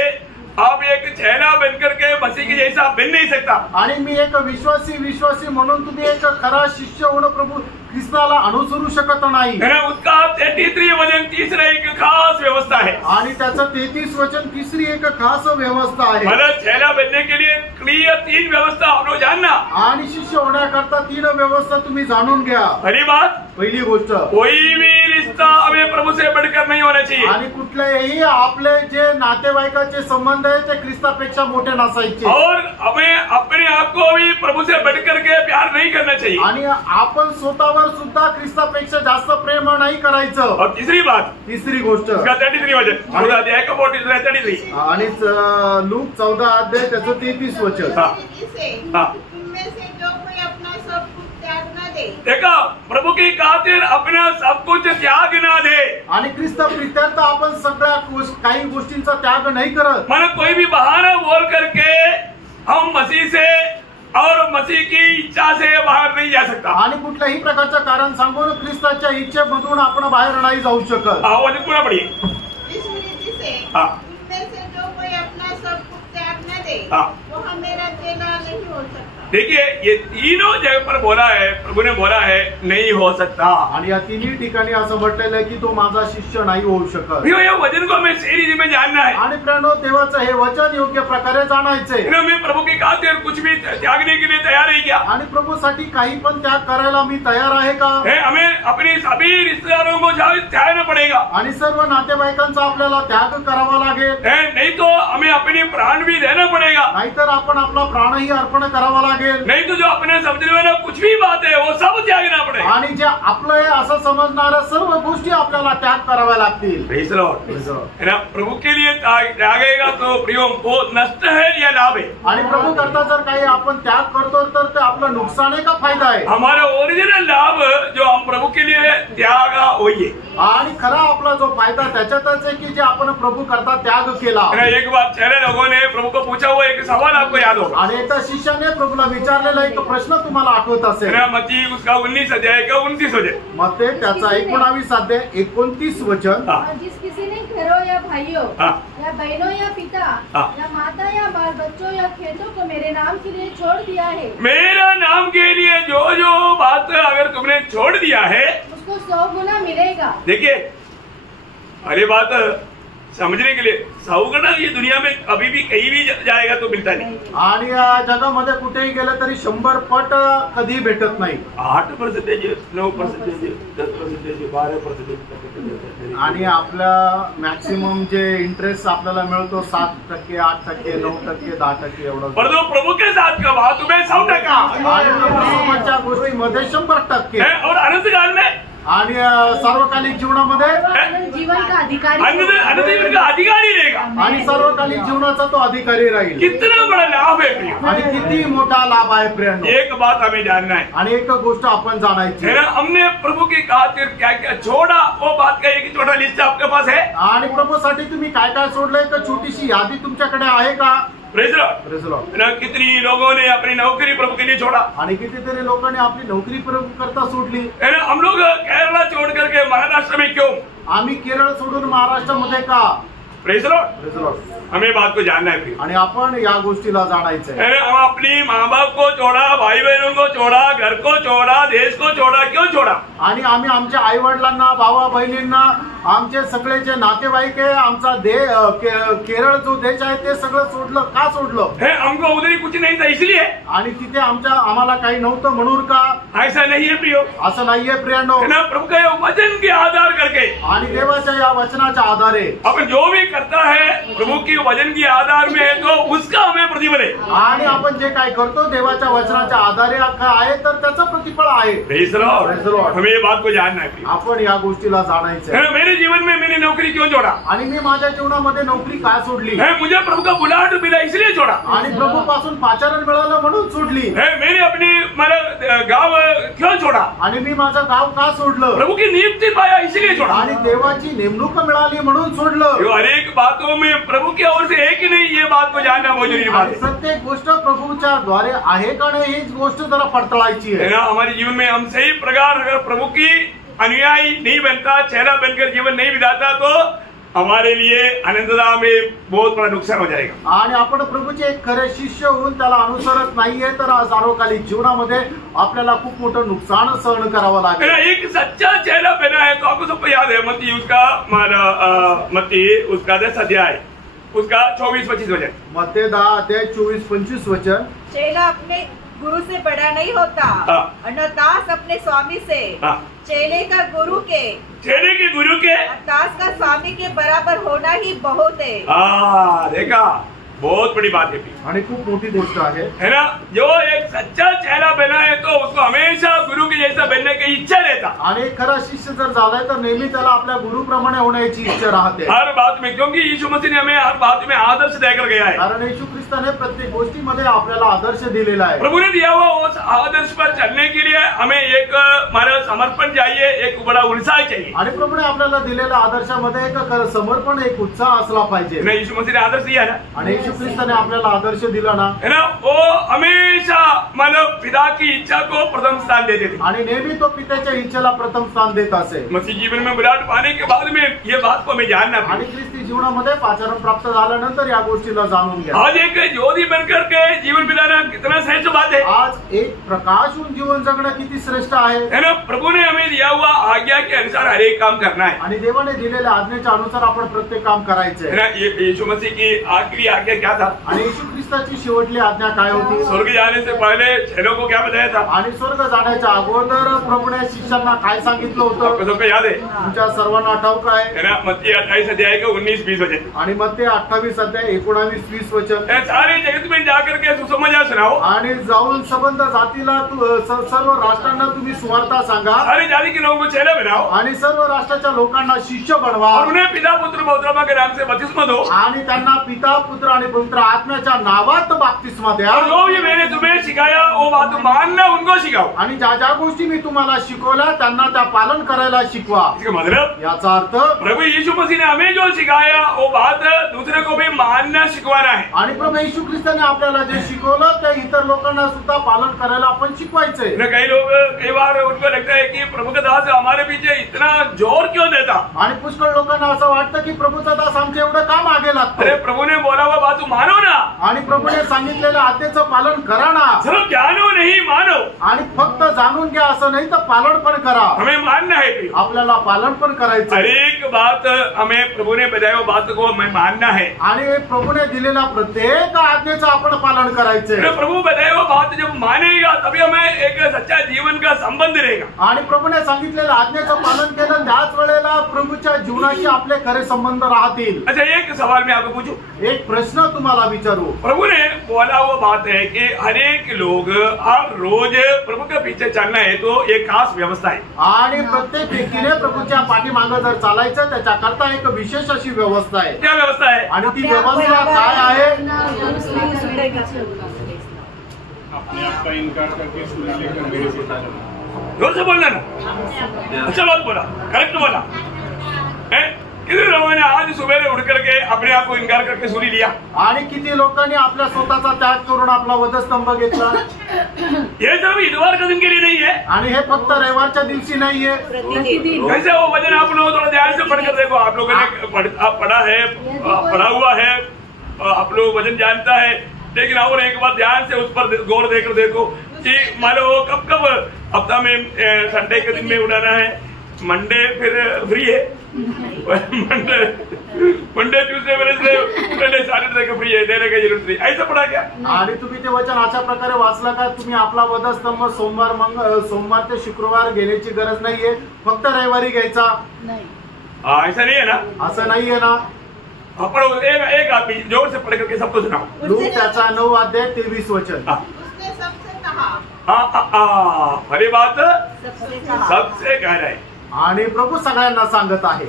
आप एक चेला बनकर के मसीह के जैसा बन नहीं सकता. आणि मी एक विश्वासी म्हणून तुम्ही एक खरा शिष्य होणं प्रभू ख्रिस्ताला अनुसरू शकत नाही. उसका 33 वचन तीसरा एक खास व्यवस्था है. आणि त्याचं 33 वचन तिसरी एक खास व्यवस्था आहे. मतलब चेला बनने के लिए क्लियर 3 व्यवस्था हम लोग जानना. आणि शिष्य होण्याकरता 3 व्यवस्था तुम्ही जाणून घ्या. पहली बात, पहिली गोष्ट, कोई भी रिश्ता हमें प्रभु से बढ़कर नहीं होना चाहिए. आणि कुठलेही आपले जे नातेवाईकाचे संबंध आहे ते ख्रिस्तापेक्षा मोठे नसायचे. और हमें अपने आप को भी प्रभु से बढ़कर के प्यार नहीं करना चाहिए. आणि आपण स्वतःवर सुद्धा ख्रिस्तापेक्षा जास्त प्रेम नाही करायचं. और तीसरी बात, तिसरी गोष्ट, 33 वचन, 14 अध्याय का 33. आणि लूक 14 अध्याय त्याचं 33 वचन. इनमें से जो कोई अपना सब कुछ त्याग न दे. देखा, प्रभु की खातिर अपना सब कुछ त्याग ना दे. आणि ख्रिस्त प्रित्यर्थ आपण सगळ्या काही गोष्टींचा त्याग नाही करत। मानो कोई भी बहाना बोल करके हम मसीह से और मसीह की इच्छा से बाहर नहीं जा सकता। आणि कुठल्याही प्रकारचं कारण सांगून ख्रिस्ताच्या इच्छेमधून आपण बाहेर नाही जाऊ शकत। वचन पूरा पढ़िए। इस रीति से इनमें से जो कोई अपना सब कुछ त्याग न दे वो मेरा चेला नहीं हो सकता। देखिए ये तीनों जगह पर बोला है, प्रभु ने बोला है नहीं हो सकता। आणि या तिन्ही ठिकाणी असं म्हटलेलं आहे की तो माझा शिष्य नाही होऊ शकत। ये वचन को हमें सही रीति में जानना है। आणि प्रियानो देवाचं हे वचन योग्य प्रकारे जाणायचे। मैं प्रभु की खातिर कुछ भी त्यागने के लिए तैयार है क्या? आणि प्रभूसाठी काही पण त्याग करायला मी तयार आहे का? हमें अपने सभी रिश्तेदारों को त्यागना पड़ेगा। आणि सर्व नातेवाईकांचा आपल्याला त्याग करावा लागेल। नहीं तो हमें अपने प्राण भी देना पड़ेगा। नाहीतर आपण आपला प्राणही अर्पण करावा लागेल। नहीं तो जो अपने समझने वाला कुछ भी बात है वो सब त्यागना पड़ेगा। आणि जे आपलं आहे असं समजणाऱ्या सर्व गोष्टी आपल्याला त्याग कराव्या लागतील। Praise Lord. है ना, प्रभु के लिए त्यागेगा तो प्रियो वो नष्ट है या लाभ है? आणि प्रभू करता जर काही आपण त्याग करतो तर ते आपलं नुकसान आहे का फायदा आहे? हमारा ओरिजिनल लाभ जो हम प्रभु के लिए त्यागा वही है। आणि खरा आपला जो फायदा त्याच्यातच आहे की जे आपण प्रभु करता त्याग केला। एक बार 6 लोगों ने प्रभु को पूछा हुआ एक सवाल आपको याद होगा। आणि एका शिष्याने प्रभूला विचारलेला एक प्रश्न तुम्हाला आठवत असेल। मत्ती उसका 19 अध्याय का 29 वचन। मत्ती त्याचा 19 अध्याय 29 वचन। जिस किसी ने घरों या भाइयों या बहनों या पिता या माता या बाल बच्चों या खेतों को मेरे नाम के लिए छोड़ दिया है, मेरा नाम के लिए जो जो बात अगर तुमने छोड़ दिया है उसको 100 गुना मिलेगा। देखिए पहली बात समझने के लिए 100 गुना ये दुनिया में कभी भी कहीं भी जाएगा तो मिलता नहीं। आणि या जगामध्ये कुठेही गेलं तरी 100 पट कधी भेटत नाही। 8%, 9%, 10%, 12%। आणि आपल्या मॅक्सिमम जे इंटरेस्ट आपल्याला मिळतो 7%, 8%, 9%, 10% एवढं। पर जो प्रभु के साथ का बात तुम्हें 100%। आणि प्रभूच्या गोष्टीमध्ये 100% और अनंत काल में आणि सार्वकालिक जीवनामध्ये जीवन का अधिकारी अनंत जीवन का अधिकारी रहेगा। आणि सार्वकालिक जीवनाचा तो अधिकारी राहील। कितना बड़ा लाभ है प्रिय। आणि किती मोठा लाभ आहे प्रियांनो। एक बात हमें जानना है आणि एक गोष्ट आपण जाणायची है ना, हमने प्रभु की खातिर क्या क्या छोड़ा वो बात का एक छोटा लिस्ट आपके पास है। आणि प्रभूसाठी तुम्ही काय काय सोडलंय तर छोटीशी यादी तुमच्याकडे आहे का? Praise Lord. कितनी लोगों ने अपनी नौकरी प्रभु के लिए छोड़ा। आणि कितीतरी लोकांनी आपली नोकरी प्रभु करता सोडली। है ना, हम लोग केरला छोड़ करके महाराष्ट्र में क्यों? आम्ही केरळ सोडून महाराष्ट्रामध्ये का? Praise Lord. हमें बात को जानना है। आणि आपण या गोष्टीला जाणायचं आहे। हम अपनी माँ बाप को छोड़ा, भाई बहनों को छोड़ा, घर को छोड़ा, देश को छोड़ा, क्यों छोड़ा? आणि आम्ही आमच्या आई वडिलांना, भावा बहिणींना, आमचे सगळे जे नातेवाईक आहे, आमचा केरळ जो देश आहे ते सगळं सोडलं का सोडलं? हमको उधर कुछ नहीं था इसलिए। आणि तिथे आम्हाला काही नव्हतं म्हणून का? ऐसा नहीं है प्रियो। असं नाहीये प्रियांनो। प्रभु के वचन के आधार करके आणि देवाच्या या वचनाच्या आधारे अपन जो भी करता है प्रभु की वचन के आधार में है तो उसका हमें प्रतिफल है। आणि आपण जे काय करतो देवाच्या वचनाच्या आधारे आहे तर त्याचं प्रतिफळ आहे। Praise Lord. हमें ये बात को जानना है। आपण या गोष्टीला जाणायचं आहे। मेरे जीवन में मैंने नौकरी क्यों छोड़ा? आणि मी माझ्या जीवनामध्ये नोकरी का सोडली? मुझे प्रभु का बुलाहट मिला इसलिए छोड़ा। आणि प्रभू पासून पाचारण मिळालं म्हणून सोडली। मैंने अपनी गांव क्यों छोड़ा? आणि मी माझं गाव का सोडलं? प्रभु की नियुक्ति पाया इसलिए छोड़ा। आणि देवाची नेमणूक मिळाली म्हणून सोडलं। हर एक बातों में प्रभु की ओर से है कि नहीं ये बात को जानना बहुत जरूरी बात है। प्रत्येक गोष्ट प्रभूच्या द्वारे आहे का नाही ही गोष्ट जरा पडताळायची आहे। हमारे जीवन में हम सही प्रकार अगर प्रभु की अनुयायी नहीं बनता, चेहरा बनकर जीवन नहीं बिताता तो हमारे लिए अनंतता में बहुत बड़ा नुकसान हो जाएगा। आणि आपण प्रभूचे एक खरे शिष्य होऊन त्याला अनुसरत नाहीये तर सार्वकालिक जीवनामध्ये आपल्याला खूप मोठं नुकसान सहन करावं लागेल। एक सच्चा चेहरा बना है तो आपको सबको याद है मत्ती उसका 10 अध्याय उसका 24-25 वचन। मत्ती 10 अध्याय 24-25 वचन। चेला अपने गुरु से बड़ा नहीं होता और न दास अपने स्वामी से। चेले का गुरु के दास का स्वामी के बराबर होना ही बहुत है। देखा बहुत बड़ी बात है आणि खूप मोठी गोष्ट है ना। जो एक सच्चा चेहरा बना है तो उसको हमेशा गुरु के जैसा बनने की इच्छा रहता। आणि खरा शिष्य जर झालाय तर नेहमी त्याला आपल्या गुरुप्रमाणे होण्याची इच्छा राहते हर बात में, क्योंकि यीशु मसीह ने हमें हर बात में आदर्श देकर गया है। कारण येशू ख्रिस्ताने प्रत्येक गोष्टीमध्ये आपल्याला आदर्श दिलेला आहे। प्रभु ने दिया हुआ उस आदर्श पर चलने के लिए हमें एक हमारा समर्पण चाहिए, एक बड़ा उत्साह चाहिए। आणि प्रभूने आपल्याला दिलेल्या आदर्शामध्ये एक समर्पण, एक उत्साह असला पाहिजे। यीशु मसीह ने आदर्श दिया ना, आणि येशू ख्रिस्ताने आपल्याला आदर्श दिला ना, है ना। वो हमेशा मानव पिता की इच्छा को प्रथम स्थान देते थे आणि नेहमी तो पित्याच्या इच्छेला प्रथम स्थान देत असे। मसीह जीवन में विराट पाने के बाद में ये बात को हमें जानना है। आणि ख्रिस्ती जीवनामध्ये पाचारण प्राप्त झाल्यानंतर या गोष्टीला जाणून घ्या। आज एक ज्योति बनकर के जीवन बिताना कितना श्रेष्ठ बात है। आज एक प्रकाश होऊन जीवन जगणं किती श्रेष्ठ आहे ना। प्रभु ने हमें दिया हुआ आज्ञा के अनुसार हर एक काम करना है आणि देवाने दिलेल्या आज्ञेच्या अनुसार आपण प्रत्येक काम करायचे ना। यीशु मसीह की आखिरी आज्ञा क्या था? आणि येशू ख्रिस्ताची शेवटली आज्ञा काय होती? स्वर्ग जाने से पहले चेलों को क्या बताया था? आणि स्वर्ग जाण्याच्या अगोदर प्रभूने शिष्यांना काय सांगितलं होतं? आपको सबको याद है? तुमच्या सर्वांना ठाऊक आहे ना। मत्ती 28 अध्याय का 19-20 वचन आणि मत्ती 28 अध्याय 19-20 वचन। सारे जगत में जाकर के सुसमाचार सुनाओ आणि जाऊन संबंध जातीला सर्व राष्ट्रांना तुम्ही सुवार्ता सांगा। सारी जाति के लोगों को चेला बनाओ आणि सर्व राष्ट्राच्या लोकांना शिष्य बनवा और उन्हें पिता पुत्र पवित्र आत्मा के नाम से बपतिस्मा दो आणि त्यांना पिता पुत्र आणि पवित्र आत्म्याच्या नावात बपतिस्मा द्या। और जो भी मैंने तुम्हें सिखाया वो बात मानना उनको सिखाओ। आणि ज्या ज्या गोष्टी मी तुम्हाला शिकवल्या त्यांना त्या पालन करायला शिकवा। इसका मतलब याचा अर्थ प्रभु यीशु मसीह ने हमें जो सिखाया वो बात दूसरे को भी मानना सिखवाना है। आणि प्रभू येशू ख्रिस्ताने आपल्याला जे शिकवलं ते इतर लोकांना सुद्धा पालन करायला आपण शिकवायचंय। कई लोग कई बार उनको लगता है कि प्रभु का दास हमारे पीछे इतना जोर क्यों देता? आणि पुष्कळ लोकांना असं वाटतं की प्रभूचा दास आमच्या एवढं काम मागे लागतो। अरे प्रभु ने बोला हुआ बात मानो ना, आणि प्रभूने सांगितलेल्या आज्ञेचं पालन करा ना। सिर्फ जानो नहीं मानो। आणि फक्त जाणून घ्या असं नाही तर पालन पण करा। हमें मानना है, आपल्याला पालन पण करायचं। हर एक बात हमें प्रभु ने बताया हुआ बात को हमें मानना है आणि प्रभूने दिलेल्या प्रत्येक आज्ञेचं आपण पालन करायचंय। प्रभु बताया हुआ बात जब मानेगा तभी हमें एक सच्चा जीवन का संबंध रहेगा। आणि प्रभूने सांगितलेल्या आज्ञेचं पालन केलं त्याच वेळेला प्रभूच्या जीवनाशी आपले खरे संबंध राहतील। अच्छा, एक सवाल मैं आपको पूछूं, एक प्रश्न तुम्हाला विचारू। प्रभु ने बोला हुआ बात है कि हर एक लोग हर रोज प्रभु के पीछे चलना है तो एक खास व्यवस्था है। आणि प्रत्येक व्यक्तीने प्रभूच्या पाठीमागे जर चालायचं त्याच्याकरता एक विशेष अशी व्यवस्था आहे। क्या व्यवस्था है? आणि ती व्यवस्था काय आहे? अपने आप का इनकार करके सूर्य लेकर मेरे पिता जाना। जोर से बोलना ना, अच्छा बात बोला, करेक्ट बोला। कितने लोगों ने आज सुबह उठ करके अपने आप को इनकार करके सूर्य लिया? आणि किती लोकांनी आपल्या स्वतःचा त्याग करून आपला वधस्तंभ घेतला? ये सब इतवार के दिन के लिए नहीं है आणि हे फक्त रविवारच्या दिवसी नाहीये। कैसे वो वचन आप लोग थोड़ा ध्यान से पढ़कर देखो। आप लोगों ने पढ़ा हुआ है, आप लोग वचन जानता है, लेकिन और एक बार ध्यान से उस पर गौर देकर देखो कि मानो कब कब हफ्ता में संडे के दिन में उड़ाना है, मंडे फिर फ्री है, Monday Tuesday Wednesday Friday Saturday का फ्री है, देने की जरूरत नहीं। ऐसा पढ़ा क्या? आणि तुम्ही ते वचन अशा प्रकारे वाचलं का? तुम्ही आपला वधस्तंभ सोमवार ते शुक्रवार घेण्याची गरज नाहीये, फक्त रविवारी घ्यायचा नहीं। ऐसा नहीं है ना? असं नाहीये ना? पढ़ो, एक आदमी जोर से पढ़ करके सबको सुनाओ। लूक त्याचा 9 अध्याय 23 वचन। उसने सबसे कहा, अरे बात सबसे कहा। सबसे कह रहा है। आणि प्रभू सगळ्यांना सांगत आहे,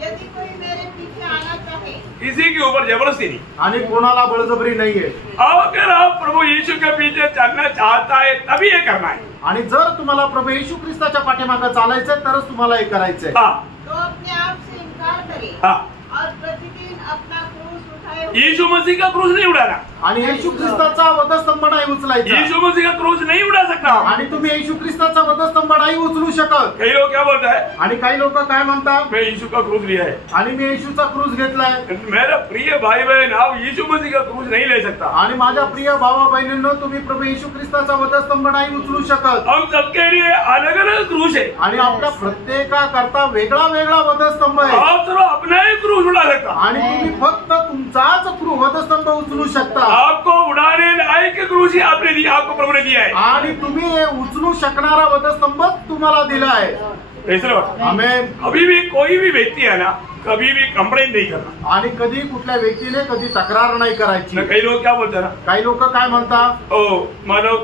यदि कोई मेरे पीछे आना चाहे, किसी के ऊपर जबरदस्ती नहीं। आणि कोणाला बळजबरी नाहीये। अगर आप प्रभु यीशु के पीछे चलना चाहता है तभी ये करना है। आणि जर तुम्हाला प्रभू येशू ख्रिस्ताच्या पाठीमागे चालायचंय तरच तुम्हाला हे करायचंय। तो अपने आप से इनकार करे और प्रतिदिन अपना क्रूस उठाए यीशु मसीह का क्रूस नहीं उड़ाना। आणि येशू ख्रिस्ताचा वधस्तंभ नाही उचलायचा। यीशु मसीह का क्रूस नहीं उड़ा सकता। आणि तुम्ही येशू ख्रिस्ताचा वधस्तंभ नाही उचलू शकत। कई लोग क्या बोलता है? आणि काही लोक काय म्हणतात? मैं यीशु का क्रूस लिया है। आणि मी येशूचा क्रूस घेतलाय। मेरा प्रिय भाई बहन, आप यीशु मसीह का क्रूस नहीं ले सकता। आणि माझ्या प्रिय भावा बहिणींनो, तुम्ही प्रभू येशू ख्रिस्ताचा वधस्तंभ नाही उचलू शकत। हम सबके लिए अलग अलग क्रूस है। आणि आपल्या प्रत्येकाकरता वेगळा वेगळा वधस्तंभ आहे। आप सिर्फ अपना ही क्रूस उड़ा सकता। आणि तुम्ही फक्त तुमचाच वधस्तंभ उचलू शकता। आपको उड़ाने लायक क्रूस ही आपने दिया, आपको प्रभु ने दिया है। आणि तुम्ही हे उचलू शकणारा वधस्तंभ तुम्हाला दिला आहे। आमेन। आमेन। अभी भी कोई भी व्यक्ति है ना, कभी भी कंप्लेंट नहीं करना आणि कधी कुठल्या व्यक्तीने कधी तक्रार नाही करायची. कई लोग क्या बोलते हैं ना, काही लोक काय म्हणतात, ओ मानो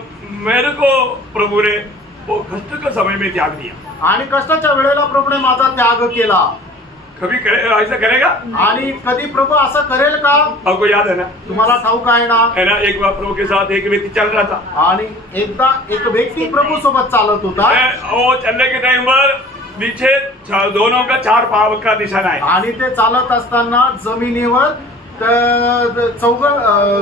मेरे को प्रभु ने वो कष्ट के समय में त्याग दिया, आणि कष्टाच्या वेळेला प्रभूने माझा त्याग केला. कभी ऐसा करेगा? आणि कधी प्रभू असं करेल का? आपको याद है ना, तुम्हाला ठाऊक आहे ना, है ना, एक बार प्रभु के साथ एक व्यक्ति चल रहा था आणि एकदा एक व्यक्ती प्रभू सोबत चालत होता वो चलने के टाइम पर नीचे दोनों का 4 पाव का निशान है आणि ते चालत असताना जमिनीवर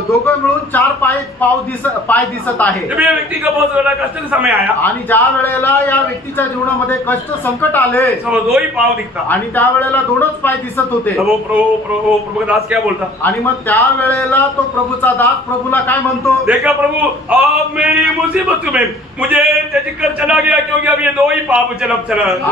दोघं मिळून 4 पाय दिसत आहे. जब ये व्यक्ति का बहुत बड़ा कष्ट का समय आया आणि ज्या वेळेला या व्यक्तीच्या जीवनामध्ये कष्ट संकट आले तो 2 ही पाव दिखता आणि त्या वेळेला 2च पाय दिसत होते. तो वो प्रभु का दास क्या बोलता, आणि मग त्या वेळेला तो प्रभूचा दास प्रभूला काय म्हणतो, देखा प्रभु अब मेरी मुसीबत में मुझे त्याची कर चला गया क्योंकि अब ये 2 ही पाप चला.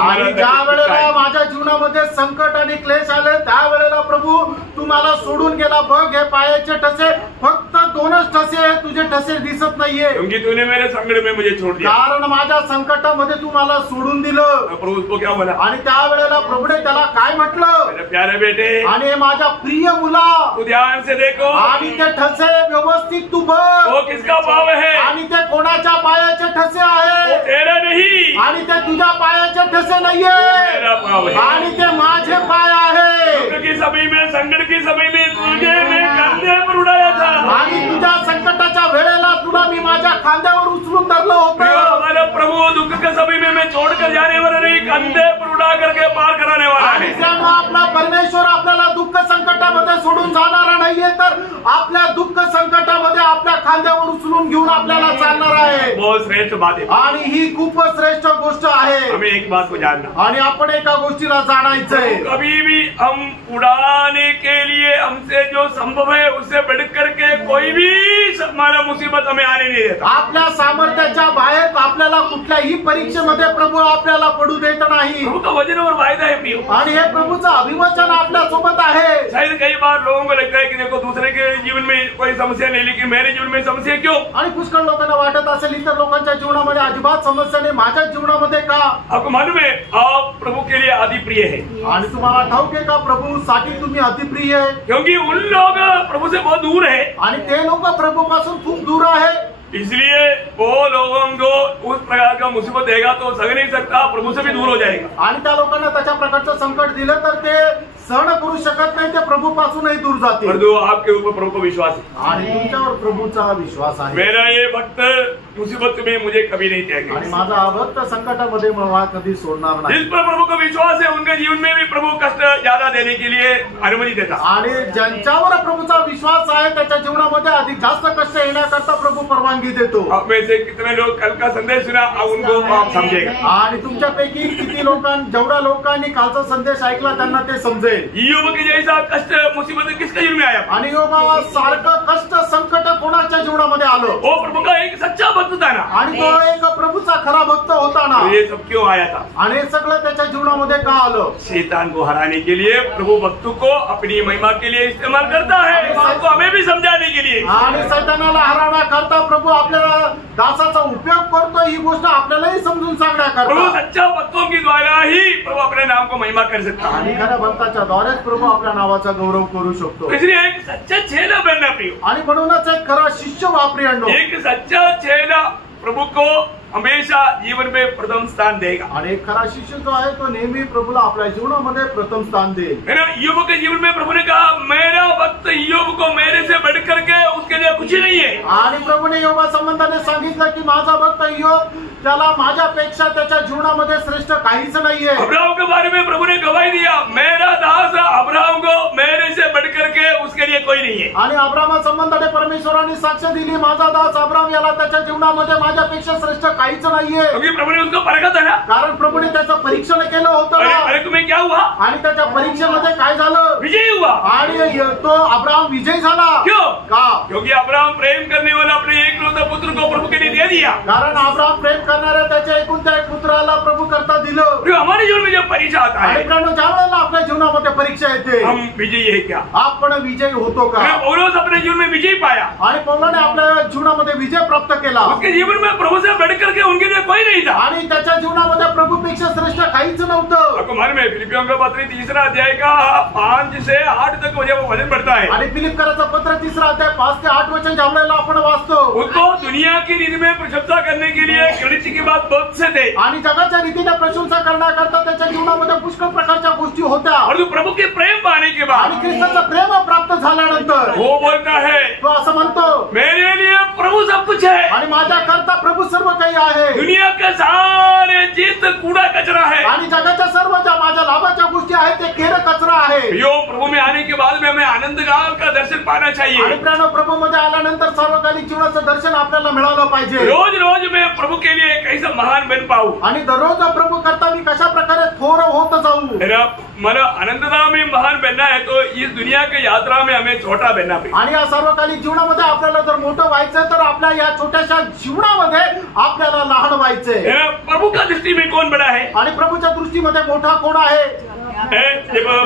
आणि ज्या वेळेला माझ्या जीवनामध्ये संकट आणि क्लेश आले त्या वेळेला प्रभू तुम्हाला सोडून गेला. बघ हे पायाचे ठसे फक्त 2च ठसे आहेत, तुझे ठसे दिसत नाहीये, क्योंकि तूने मेरे संकट में मुझे छोड़ दिया, कारण माझ्या संकटामध्ये तू मला सोडून दिलं. प्रभु उसको क्या बोला, आणि त्या वेळेला प्रभूने त्याला काय म्हटलं, मेरे प्यारे बेटे आणि हे माझ्या प्रिय मुला तू ध्यान से देखो, आणि ते ठसे व्यवस्थित तू बघ, वो किसका पाव है, आणि ते कोणाच्या पायाचे ठसे आहे, तेरा नहीं, आणि ते तुझ्या पायाचे ठसे नाहीये, मेरा पाव है, आणि ते माझे पाय आहे. दुख के समय में संकट के समय में तुझे मैं कंधे पर उड़ाया था, आणि तुझ्या संकटाच्या वेळेला तुला मी माझ्या खांद्यावर उचलून धरलं होतं. हमारा प्रभु दुख के समय में मैं छोड़कर जाने वाला नहीं, कंधे पर उड़ा करके पार कराने वाला आणि है. त्यामुळे आपला परमेश्वर आपल्याला दुःख संकटामध्ये सोडून जाणारा नाहीये, तर आपल्या दुःख संकटामध्ये आपल्या खांद्यावर उचलून घेऊन आपल्याला चालणार आहे. बहुत श्रेष्ठ बात है, आणि ही खूप श्रेष्ठ गोष्ट आहे. हमें एक बात को जानना, आणि आपण एका गोष्टीला जाणायचंय, कभी भी हम उड़ाने के लिए हमसे जो संभव है उससे बढ़ करके कोई भी हमारा मुसीबत हमें आने नहीं देता. आपल्या सामर्थ्याच्या बाहेर आपल्याला कुठल्याही परीक्षेमध्ये प्रभू आपल्याला पडू देत नाही. प्रभु का वचन और वायदा है प्रियो, आणि हे प्रभूचं अभिवचन आपल्या सोबत आहे. शायद कई बार लोगों को लगता है कि देखो दूसरे के जीवन में कोई समस्या नहीं, लेकिन मेरे जीवन में समस्या क्यों? आणि पुष्कळ लोकांना वाटत असेल इतर लोकांच्या जीवनामध्ये अजिबात समस्या नाही, माझ्या जीवनामध्ये का? आपको मालूम है आप प्रभु के लिए अति प्रिय है, आणि तुम्हाला ठाऊक आहे का प्रभू साठी तुम्ही अतिप्रिय आहे, क्योंकि उन लोग प्रभु से बहुत दूर है, आणि ते लोक प्रभू पासून खूप दूर आहे. इसलिए वो लोगों को उस प्रकार का मुसीबत देगा तो सह नहीं सकता, प्रभु से भी दूर हो जाएगा. आणि त्या लोकांना तशा प्रकारचं संकट दिलं तर ते सहन करू शकत नाही, ते प्रभू पासूनही दूर जातील. परंतु आपके ऊपर प्रभु को विश्वास है, आणि तुमच्यावर प्रभूचा विश्वास आहे. मेरा ये भक्त मुसीबत में मुझे कभी नहीं त्यागेगा. आणि माझा भक्त संकटामध्ये मला कधी सोडणार नाही. जिस पर प्रभु को विश्वास है उनके जीवन में भी प्रभु कष्ट ज्यादा देने के लिए अनुमति देता. आणि ज्यांच्यावर प्रभूचा विश्वास आहे त्याच्या जीवनामध्ये अधिक जास्त कष्ट येण्याकरता प्रभू परवानगी देतो. आप में से कितने लोग कल का संदेश सुना, उनको आप समझेगा. आणि तुमच्यापैकी किती जेवढ्या लोकांनी कालचा संदेश ऐकला त्यांना ते समजेल. ईयोब के जैसा कष्ट मुसीबत किसके जीवन में आया? आणि योबावा सारखं कष्ट संकट कोणाच्या जीवनामध्ये आलं? वो प्रभु का एक सच्चा भक्त था ना, आणि तो एक प्रभूचा खरा भक्त होता ना. तो ये सब क्यों आया था? आणि हे सगळं त्याच्या जीवनामध्ये का आलं? शैतान को हराने के लिए प्रभु भक्तों को अपनी महिमा के लिए इस्तेमाल करता है, आपको हमें भी समझाने के लिए. आणि सैतानाला हरवण्याकरता प्रभू आपल्याला दासाचा उपयोग करतो, ही गोष्ट आपल्यालाही समजून प्रभु सांगण्याकरता. सच्चा भक्तों के द्वारा ही प्रभु अपने नाम को महिमा कर सकता है. आणि खऱ्या भक्ताच्या द्वारेच प्रभू आपल्या नावाचा गौरव करू शकतो. इसलिए एक सच्चा चेला बनना प्रियो, आणि म्हणूनच एक खरा शिष्य वापरी आणणं. एक सच्चा चेला प्रभु को हमेशा जीवन में प्रथम स्थान देगा. आणि एक खरा शिष्य जो आहे तो नेहमी प्रभूला आपल्या जीवनामध्ये प्रथम स्थान देईल. है ना, ईयोब के जीवन में प्रभु ने कहा मेरा भक्त ईयोब को मेरे से बढ़ करके उसके लिए कुछ ही नहीं है. आणि प्रभूने योबा संबंधाने सांगितलं की माझा भक्त ईयोब त्याला माझ्यापेक्षा त्याच्या जीवनामध्ये श्रेष्ठ काहीच नाहीये. अब्राहम के बारे में प्रभु ने गवाही दिया, मेरा दास अब्राहम को मेरे से बढ़ करके उसके लिए कोई नहीं है. आणि अब्राहमा संबंधाने परमेश्वराने साक्ष दिली, माझा दास अब्राहम याला त्याच्या जीवनामध्ये माझ्यापेक्षा श्रेष्ठ काहीच नाहीये. क्योंकि प्रभु ने उसको परखा था ना, कारण प्रभूने त्याचं परीक्षण केलं होतं अरे ना. अरे तुम्हें क्या हुआ? आणि त्याच्या परीक्षेमध्ये काय झालं? विजयी हुआ. आणि तो अब्राहम विजयी झाला. क्यों? का? क्योंकि अब्राहम प्रेम करने वाला अपने एकलौते पुत्र को प्रभु के लिए दे दिया. कारण अब्राहम प्रेम करणाऱ्या त्याच्या एकूण त्या एक पुत्राला प्रभु करता दिलं. हमारे जीवन में जब परीक्षा आता आणि है, ज्या वेळेला आपल्या जीवनामध्ये परीक्षा येते, हम विजयी है क्या? आपण विजयी होतो का? पौलुस अपने जीवन में विजय पाया आणि पौलाने आपल्या जीवनामध्ये विजय प्राप्त केला. उसके जीवन में प्रभु से बढ़कर के उनके लिए कोई नहीं था आणि त्याच्या जीवनामध्ये प्रभूपेक्षा श्रेष्ठ काहीच नव्हतं. आपको मालूम है फिलिपियों का पत्र 3 अध्याय का 5 से 8 तक वचन पढ़ता है आणि फिलिप्पियराचं पत्र 3 अध्याय 5 ते 8 वचन ज्या वेळेला आपण वाचतो, उसको दुनिया की रीति में प्रशंसा करने के लिए गणित की बात बहुत से थे आणि जगाच्या रीतीने प्रशंसा करण्याकरता त्याच्या जीवनामध्ये पुष्कळ प्रकारच्या गोष्टी होत्या. और जो प्रभु के प्रेम पाने के बाद आणि ख्रिस्ताचं प्रेम प्राप्त झाल्यानंतर वो बोलता है तो असं म्हणतो, मेरे लिए प्रभु सब कुछ है आणि माझ्या करता प्रभू सर्व काही आहे. दुनिया के सारे चीज कूड़ा कचरा है आणि जगाच्या सर्व ज्या माझ्या लाभाच्या गोष्टी आहेत ते केर कचरा आहे. यो प्रभु में आने के बाद में हमें आनंद काल का दर्शन पाना आणि चाहिए. प्रियानो, प्रभू मध्ये आल्यानंतर सार्वकालिक जीवनाचं दर्शन आपल्याला मिळालं पाहिजे. रोज रोज मैं प्रभु के लिए कैसे महान बन पाऊं. आणि दररोज प्रभू करता मी कशा प्रकारे थोर होत जाऊ. मला आनंददा में महान बनना है तो इस दुनिया की यात्रा में हमें छोटा बनना पड़ेगा. आणि या सार्वकालिक जीवनामध्ये आपल्याला जर मोठं व्हायचं तर आपल्या या छोट्याशा जीवनामध्ये आपल्याला लहान व्हायचंय. प्रभु का दृष्टि में कौन बड़ा है? आणि प्रभूच्या दृष्टीमध्ये मोठा कोण आहे?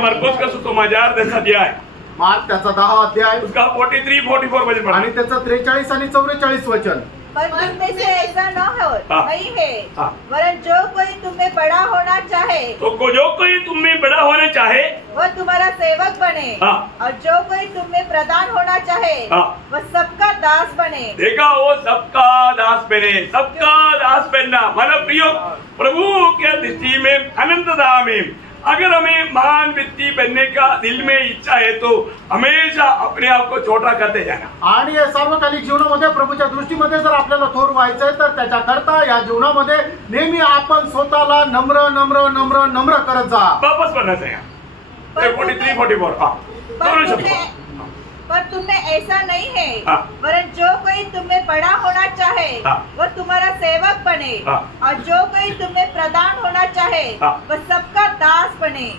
मरकोस का सुसमाचार 10 अध्याय, मार्क त्याचा 10 अध्याय उसका 43-44 वचन पढ़ा. आणि त्याचं 43 आणि 44 वचन. पर तुम में से ऐसा नहीं है, हाँ। वरन जो कोई तुम्हें बड़ा होना चाहे तो जो कोई तुम में बड़ा होना चाहे वह तुम्हारा सेवक बने, हाँ। और जो कोई तुम में प्रधान होना चाहे हाँ। वह सबका दास बने. देखा, वो सबका दास बने. सबका दास बनना मतलब प्रियो प्रभु के दृष्टि में आनंददा में अगर हमें महान व्यक्ति बनने का दिल में इच्छा है तो हमेशा अपने आप को छोटा करते जाना. आणि या सार्वकालिक जीवनामध्ये प्रभूच्या दृष्टीमध्ये जर आपल्याला थोर व्हायचंय तर त्याच्याकरता या जीवनामध्ये नेहमी आपण स्वतःला नम्र नम्र नम्र नम्र करत जा. वापस बनना चाहिए. 43-44 दोनों शब्द. पर तुम्हें ऐसा नहीं है, हाँ। वरन जो कोई तुम्हें बड़ा होना चाहे हाँ। वह तुम्हारा सेवक बने, हाँ। और जो कोई तुम्हें प्रधान होना चाहे हाँ। वह सबका दास बने.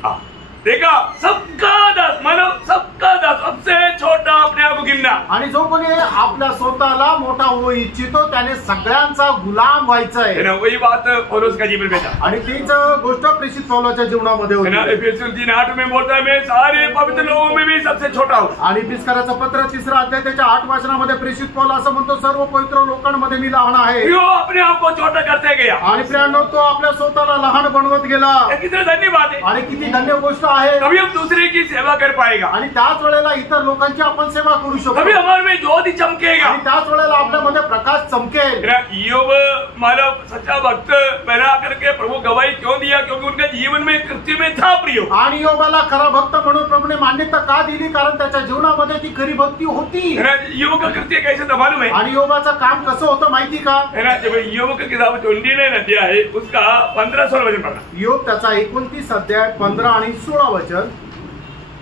देखा, सबका दास मतलब सबका दास, सबसे छोटा अपने आप को गिनना. आणि जो कोणी आपल्या स्वतःला मोठा होऊ इच्छितो त्याने सगळ्यांचा गुलाम व्हायचाय. वही बात पौलुस का जीवन में था. आणि तीच गोष्ट प्रेषित पौलाच्या जीवनामध्ये होती. एफेसियों 3:8 में बोलता है मैं सारे पवित्र लोगों में भी सबसे छोटा हूँ. आणि पिस्काराचं पत्र 3 अध्याय त्याच्या 8 वचनामध्ये प्रेषित पौल असं म्हणतो, सर्व पवित्र लोकांमध्ये मी लहान आहे. यो अपने आप को छोटा करते गया. आणि प्रियानो, तो आपल्या स्वतःला लहान बनवत गेला. किती धन्यवाद है. आणि किती धन्य गोष्ट आहे. कभी हम दूसरे की सेवा कर पाएगा. आणि त्याच वेळेला इतर लोकांची आपण सेवा करू शकतो. कभी हमारे में ज्योति चमकेगा. आणि त्याच वेळेला आपल्यामध्ये प्रकाश चमकेल. ईयोब मानव सच्चा भक्त बना करके प्रभु गवाही क्यों दिया? क्योंकि उनके जीवन में कृत्य में था प्रियो. आणि योबाला खरा भक्त म्हणून प्रभूने मान्यता का दिली? कारण त्याच्या जीवनामध्ये ती खरी भक्ती होती. ईयोब का कृत्य कैसे था मालूम है? आणि योबाचं काम कसं होतं माहिती का? जब ईयोब का किताब 29 अध्याय है उसका 15-16 वचन पढ़ना. योग त्याचा 29 अध्याय 15 आणि 16 वचन.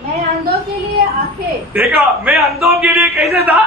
मैं अंधों के लिए आंखें, देखा, मैं अंधों के लिए कैसे था?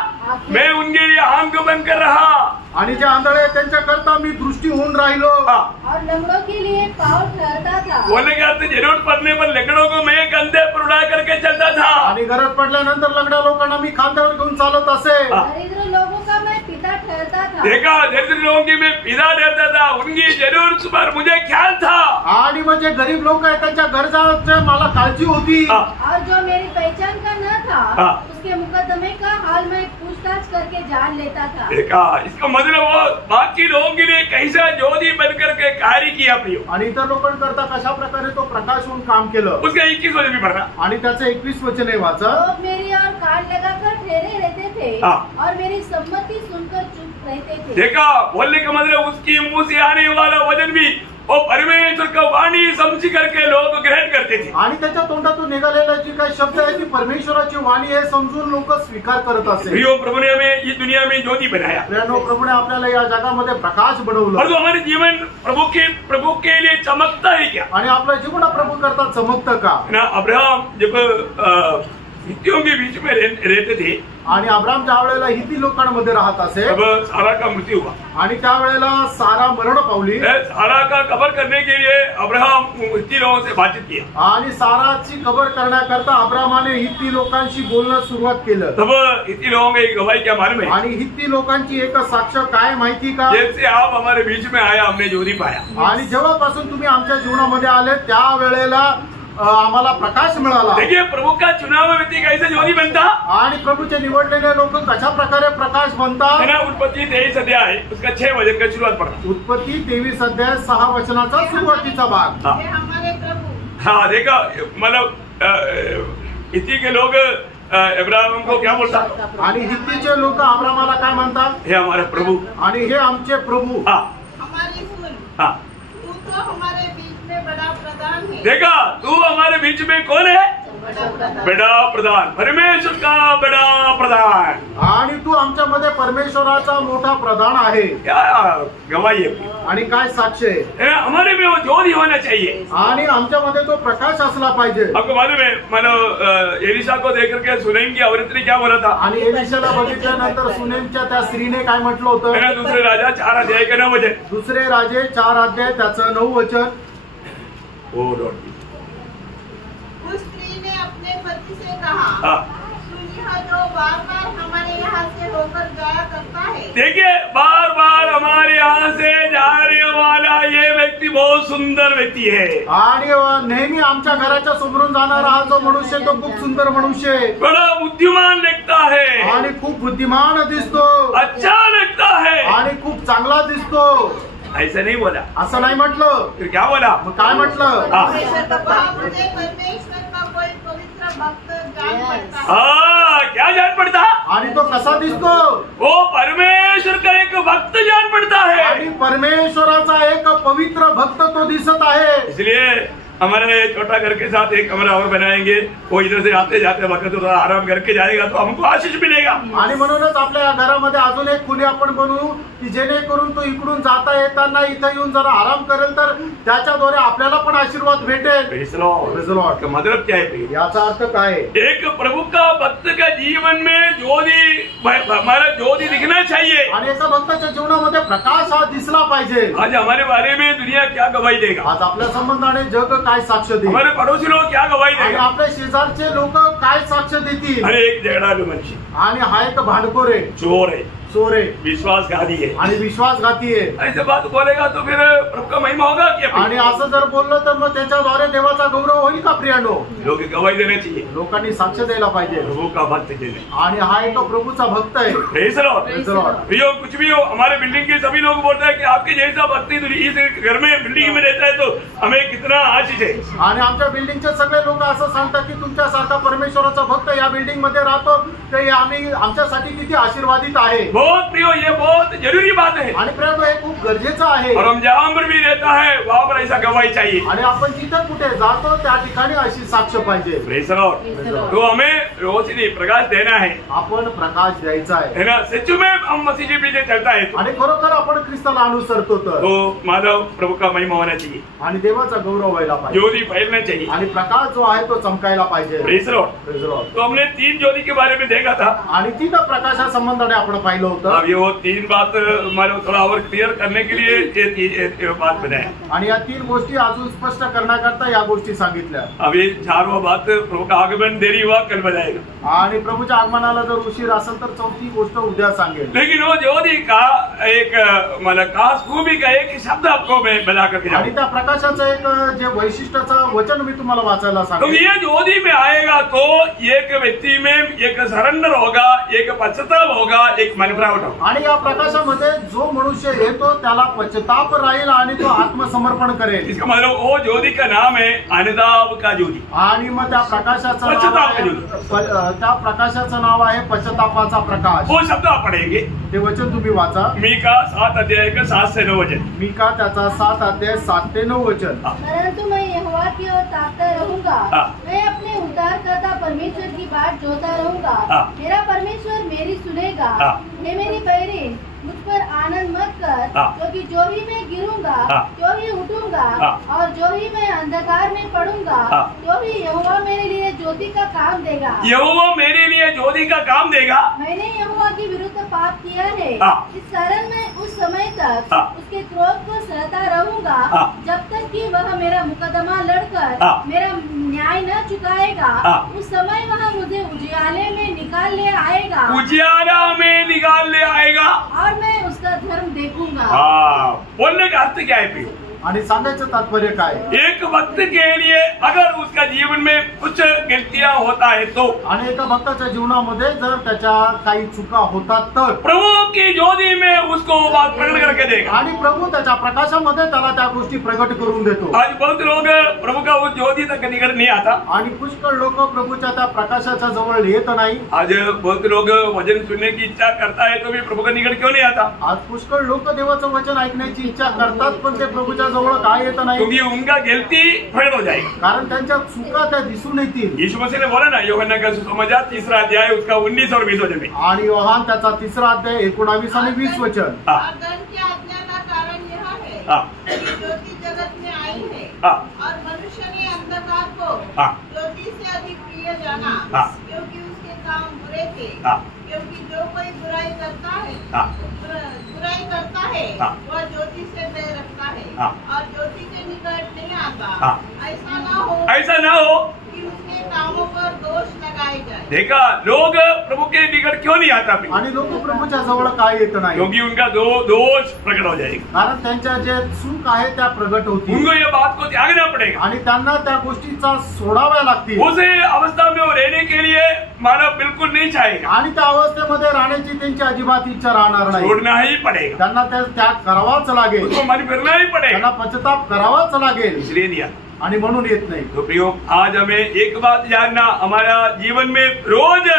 मैं उनके लिए आंख बनकर रहा. आणि जे आंधळे आहेत त्यांच्याकरता मी दृष्टी होऊन राहिलो. और लंगड़ों के लिए पाँव ठहरता था. बोलने का अर्थ जरूरत पड़ने पर लकड़ों को मैं कंधे पर उड़ा करके चलता था. आणि गरज पडल्यानंतर लंगड्या लोकांना मी खांद्यावर घेऊन चालत असे. दरिद्र लोगों का मैं पिता ठहरता था. देखा, दरिद्र लोगों की मैं पिता डरता था. उनकी जरूरत पर मुझे ख्याल था. आणि म्हणजे गरीब लोक आहेत त्यांच्या गरजांची मला काळजी होती. और जो मेरी पहचान का न था हाँ। उसके मुकदमे का हाल में पूछताछ करके जान लेता था. देखा, इसका मतलब वो बाकी लोगों के लिए कैसा ज्योति बनकर के कार्य किया प्रियो. आणि इतर लोकांकरता कशा प्रकारे तो प्रकाश होऊन काम केलं. उसका 21 वचन भी पढ़ना. आणि त्याचं 21 वचन आहे वाचा. लोग मेरी और कान लगाकर ठहरे रहते थे हाँ। और मेरी सम्मति सुनकर चुप रहते थे. देखा, बोलने का मतलब उसकी मुंह से आने वाला वचन भी वो परमेश्वर का वाणी समझ करके लोग ग्रहण करते थे. आणि त्याच्या तोंडातून निघालेला जी काही शब्द आहे ती परमेश्वराची वाणी आहे समजून लोक स्वीकार करत असे. प्रियो, प्रभु ने हमें इस दुनिया में ज्योति बनाया. प्रियानो, प्रभूने आपल्याला या जगामध्ये प्रकाश और बनवलं. जो हमारे जीवन प्रभु के लिए चमकता है क्या? आणि आपलं जीवन प्रभू करता चमकतं का? ना अब्राहम जब हित्तियों के बीच में रहते थे, आणि अब्राम ज्या वेळेला हिती लोकांमध्ये राहत असे तब सारा का मृत्यू हुआ. आणि त्यावेळेला सारा मरण पावली. सारा का कबर करने के लिए अब्राहम हित्ती लोगों से बातचीत किया. आणि साराची कबर करण्याकरता अब्रामाने हिती लोकांशी बोलणं सुरुवात केलं. तब हित्ती लोगों की गवाही क्या मालूम है? आणि हिती लोकांची एक साक्ष काय माहिती का? जैसे आप हमारे बीच में आया हमने ज्योति पाया. आणि जेव्हापासून तुम्ही आमच्या जीवनामध्ये आले त्यावेळेला आम्हाला प्रकाश मिळाला. देखिए प्रभु का चुनाव व्यक्ति कैसे ज्योति बनता, आणि प्रभूचे निवडलेले लोक कशा प्रकारे प्रकाश बनतात. है ना. उत्पत्ति 23 अध्याय उसका 6 वचन का शुरुआत पढ़ा. उत्पत्ती 23 अध्याय 6 वचनाचा सुरुवातीचा भाग. ये हमारे प्रभु हाँ देखा, मतलब इतनी के लोग अब्राहम को क्या बोलता, आणि हित्तीचे लोक अब्रामाला काय म्हणतात, हे हमारे प्रभु. आणि हे आमचे प्रभू. हाँ हमारी सुन, हाँ. तू तो हमारे बीच में बड़ा प्रधान है. देखा, तू हमारे बीच में कौन है, बड़ा प्रधान, परमेश्वर का बड़ा प्रधान. आणि तू आमच्यामध्ये परमेश्वराचा मोठा प्रधान आहे. क्या गवाही है, आणि काय साक्ष आहे. है ना. हमारे में वो ज्योति होना चाहिए. आणि आमच्यामध्ये तो प्रकाश असला पाहिजे. आपको मालूम है, मानो एलिशा को देख करके सुनैम की औरत ने क्या बोला था, आणि एलिशाला बघितल्यानंतर सुनेमच्या त्या स्त्रीने काय म्हटलं होतं. है ना. दूसरे राजा 4 अध्याय का 9 वचन. दुसरे राजे 4 अध्याय त्याचं 9 वचन. ओ लॉर्ड. उस स्त्री ने अपने पति से कहा, हाँ. सुनिए जो बार बार हमारे यहाँ से होकर जाया करता है. देखिए, बार बार हमारे यहाँ से जाने वाला ये व्यक्ति बहुत सुंदर व्यक्ति है. आणि नेहमी आमच्या घराच्या समोरून जाणारा हा जो मनुष्य तो खूप सुंदर मनुष्य आहे. बड़ा बुद्धिमान लगता है, आणि खूप बुद्धिमान दिसतो. अच्छा लगता है, आणि खूप चांगला दिसतो. ऐसा नहीं बोला. असं नाही म्हटलं. फिर क्या बोला, मग काय म्हटलं. हाँ. मुझे परमेश्वर का कोई पवित्र भक्त जान पड़ता है. हाँ, क्या जान पड़ता, आणि तो कसा दिसतो. वो परमेश्वर का एक भक्त जान पड़ता है. आणि परमेश्वराचा एक पवित्र भक्त तो दिसत आहे. इसलिए हमारे छोटा घर के साथ एक कमरा और बनाएंगे. वो इधर से आते जाते वक्त थोड़ा आराम करके जाएगा तो हमको आशीष मिलेगा. आणि म्हणूनच आपल्या या घरामध्ये अजून एक खोली आपण बनवू की जेणेकरून तो इकडून जाता येताना इथं येऊन जरा आराम करेल तर त्याच्याद्वारे आपल्याला पण आशीर्वाद भेटेल. Praise the Lord. Praise the Lord. का मतलब क्या है, याचा अर्थ काय आहे. एक प्रभु का भक्त का जीवन में ज्योति, हमारा ज्योति दिखना चाहिए. आणि एका भक्ताच्या जीवनामध्ये प्रकाश हा दिसला पाहिजे. आज हमारे बारे में दुनिया क्या गवाही देगा, आज आपल्या संबंधाने जग काय साक्ष देईल. हमारे पड़ोसी लोग क्या गवाही आणि देगा. आपल्या शेजारचे लोक काय साक्ष देतील. अरे एक झगड़ालू मनुष्य, आणि हा एक भांडखोर आहे, चोर है, चोर आहे, विश्वासघाती है. आणि विश्वासघाती आहे. ऐसे बात बोलेगा तो फिर प्रभु का महिमा होगा क्या. आणि असं जर बोललं तर मग त्याच्याद्वारे देवाचा गौरव होईल का प्रियांनो. लोग गवाही देना चाहिए, लोकांनी साक्ष द्यायला पाहिजे. प्रभु का भक्त जिन्हें. आणि हा एक प्रभूचा भक्त आहे. Praise the Lord. Praise the Lord. प्रियो, कुछ भी हो, हमारे बिल्डिंग के सभी लोग बोलते हैं कि आपके जैसा भक्ति इस घर में बिल्डिंग में रहता है तो हमें कितना आशीष है. आणि आमच्या बिल्डिंगचे सगळे लोक असं सांगतात की तुमच्यासारखा परमेश्वराचा भक्त या बिल्डिंग मध्ये राहतो ते आम्ही आमच्यासाठी किती आशीर्वादित आहे. बहुत प्रियो, ये बहुत जरूरी बात है. आणि प्रिय हे खूप गरजेचं आहे. और हम जहाँ पर भी रहता है वहाँ पर ऐसा गवाही चाहिए. आणि आपण जिथे कुठे जातो त्या ठिकाणी अशी साक्ष पाहिजे. Praise the Lord. तो हमें रोशनी प्रकाश देना है, आपण प्रकाश द्यायचा आहे. है ना. सच्चू में हम मसीह जी पीछे चलता है आणि खरोखर आपण ख्रिस्ताला अनुसरतो तर तो माधव प्रभु का महिमा होना चाहिए, आणि देवाचा गौरव व्हायला पाहिजे. ज्योति फैलना चाहिए. आणि प्रकाश जो आहे तो चमकायला पाहिजे. Praise the Lord. Praise the Lord. तो हमने 3 ज्योति के बारे में देखा था. आणि तीन प्रकाशा संबंधाने आपण पाहिलं होतं. अब ये वो 3 बात हमारे थोड़ा और क्लियर करने के लिए ये बात बनाया. आणि या 3 गोष्टी अजून स्पष्ट करण्याकरता या गोष्टी सांगितल्या. अब ये 4वां बात प्रभु का आगमन देरी हुआ कल बताएगा. आणि प्रभूच्या आगमनाला जर उशीर असेल तर 4थी गोष्ट उद्या सांगेल. लेकिन वो ज्योति का एक मतलब खास खूबी का एक शब्द आपको मैं बता करके आणि त्या प्रकाशाचं एक जे वैशिष्ट्याचं वचन मी तुम्हाला वाचायला तो सांगेन. ये ज्योति में आएगा तो एक व्यक्ती में एक सरेंडर होगा, एक पश्चाताप होगा, एक मनफरावट होगा. आणि या प्रकाशामध्ये जो मनुष्य येतो त्याला पश्चाताप राहील आणि तो आत्मसमर्पण करेल. इसका मतलब वो ज्योति का नाम है अनुताप का ज्योति. आणि मग त्या प्रकाशाचं नाव पश्चाताप आहे त्या प्रकाशाचं नाव आहे पश्चातापाचा प्रकाश. वो शब्द आप पढ़ेंगे. ते वचन तुम्ही वाचा. मीका 7 अध्याय का 7 से 9 वचन. मीका त्याचा 7 अध्याय 7 ते 9 वचन. परंतु मैं यहोवा की ओर ताकता रहूंगा, मैं अपने उद्धारकर्ता परमेश्वर की बाट जोता रहूंगा. मेरा परमेश्वर मेरी सुनेगा. हे मेरी बहरीन, मुझ पर आनंद मत कर, क्योंकि जो ही मैं गिरूंगा जो ही उठूंगा, और जो ही मैं अंधकार में पड़ूंगा जो ही यहोवा मेरे लिए ज्योति का काम देगा. यहोवा मेरे लिए ज्योति का काम देगा. मैंने यहोवा के विरुद्ध पाप किया है, इस कारण मैं उस समय तक उसके क्रोध को सहता रहूंगा जब तक कि वह मेरा मुकदमा लड़कर मेरा न्याय न चुकाएगा. उस समय वह मुझे उजियाले में निकाल ले आएगा. उजियाला में निकाल ले आएगा और मैं उसका धर्म देखूंगा. बोलने का अर्थ क्या है प्रियो. आणि सांगायचं तात्पर्य काय? एक भक्त के लिए अगर उसका जीवन में कुछ गलतियां होता है तो, आणि एका भक्ताच्या जीवनामध्ये जर त्याच्या काही चुका होतात तर प्रभु की ज्योति में उसको वो बात प्रकट करके देगा। आणि प्रभू त्याच्या प्रकाशामध्ये त्याला त्या गोष्टी प्रकट करून देतो। आज बहुत लोग प्रभु का उस ज्योति तक निकट नहीं आता। आणि पुष्कळ लोक प्रभूच्या त्या प्रकाशाच्या जवळ येत नाही। आज बहुत लोग वचन सुनने की इच्छा करता है तो भी प्रभु का निकट क्यों नहीं आता? आज पुष्कळ लोक देवाचं वचन ऐकण्याची इच्छा करतात पण ते प्रभूच्या जवळ काय येत नाही? क्योंकि उनका गलती प्रकट हो जाएगी, कारण त्यांच्या चुका त्या दिसून येतील। यीशु मसीह ने बोला ना, यूहन्ना का सुसमाचार 3 अध्याय उसका 19 और 20 वचन में, आणि योहान त्याचा 3 अध्याय 19 आणि 20 वचन। धन की आज्ञा का कारण यह है कि ज्योति जगत में आई है और मनुष्य ने अंधकार को ज्योति से अधिक प्रिय जाना, क्योंकि उसके काम बुरे थे। क्योंकि जो कोई बुराई करता है वह ज्योति से बैर रखता है और ज्योति के निकट नहीं आता, ऐसा ना हो कि उसके कामों पर दोष लगाए जाए। देखा, लोग प्रभु के निकट क्यों नहीं आता? आणि लोक प्रभूच्या जवळ काय येत नाही? क्योंकि उनका दोष प्रकट हो जाएगा, कारण त्यांच्या जे चूक आहे त्या प्रगट होतील। उनको ये बात को त्यागना पड़ेगा आणि त्यांना त्या गोष्टीचा सोडाव्या लागतील। उस अवस्था में वो रहने के लिए मानव बिल्कुल नहीं चाहेगा, आणि त्या अवस्थेमध्ये राहण्याची त्यांची अजिबात इच्छा राहणार नाही। छोड़ना ही पड़ेगा, त्यांना त्याग करावाच लागेल, उसको मन फिरना ही पड़ेगा, त्यांना पश्चाताप करावाच लागेल, इसलिए दिया। आणि म्हणून येत नाही। तो प्रियो, आज हमें एक बात जानना, हमारा जीवन में रोज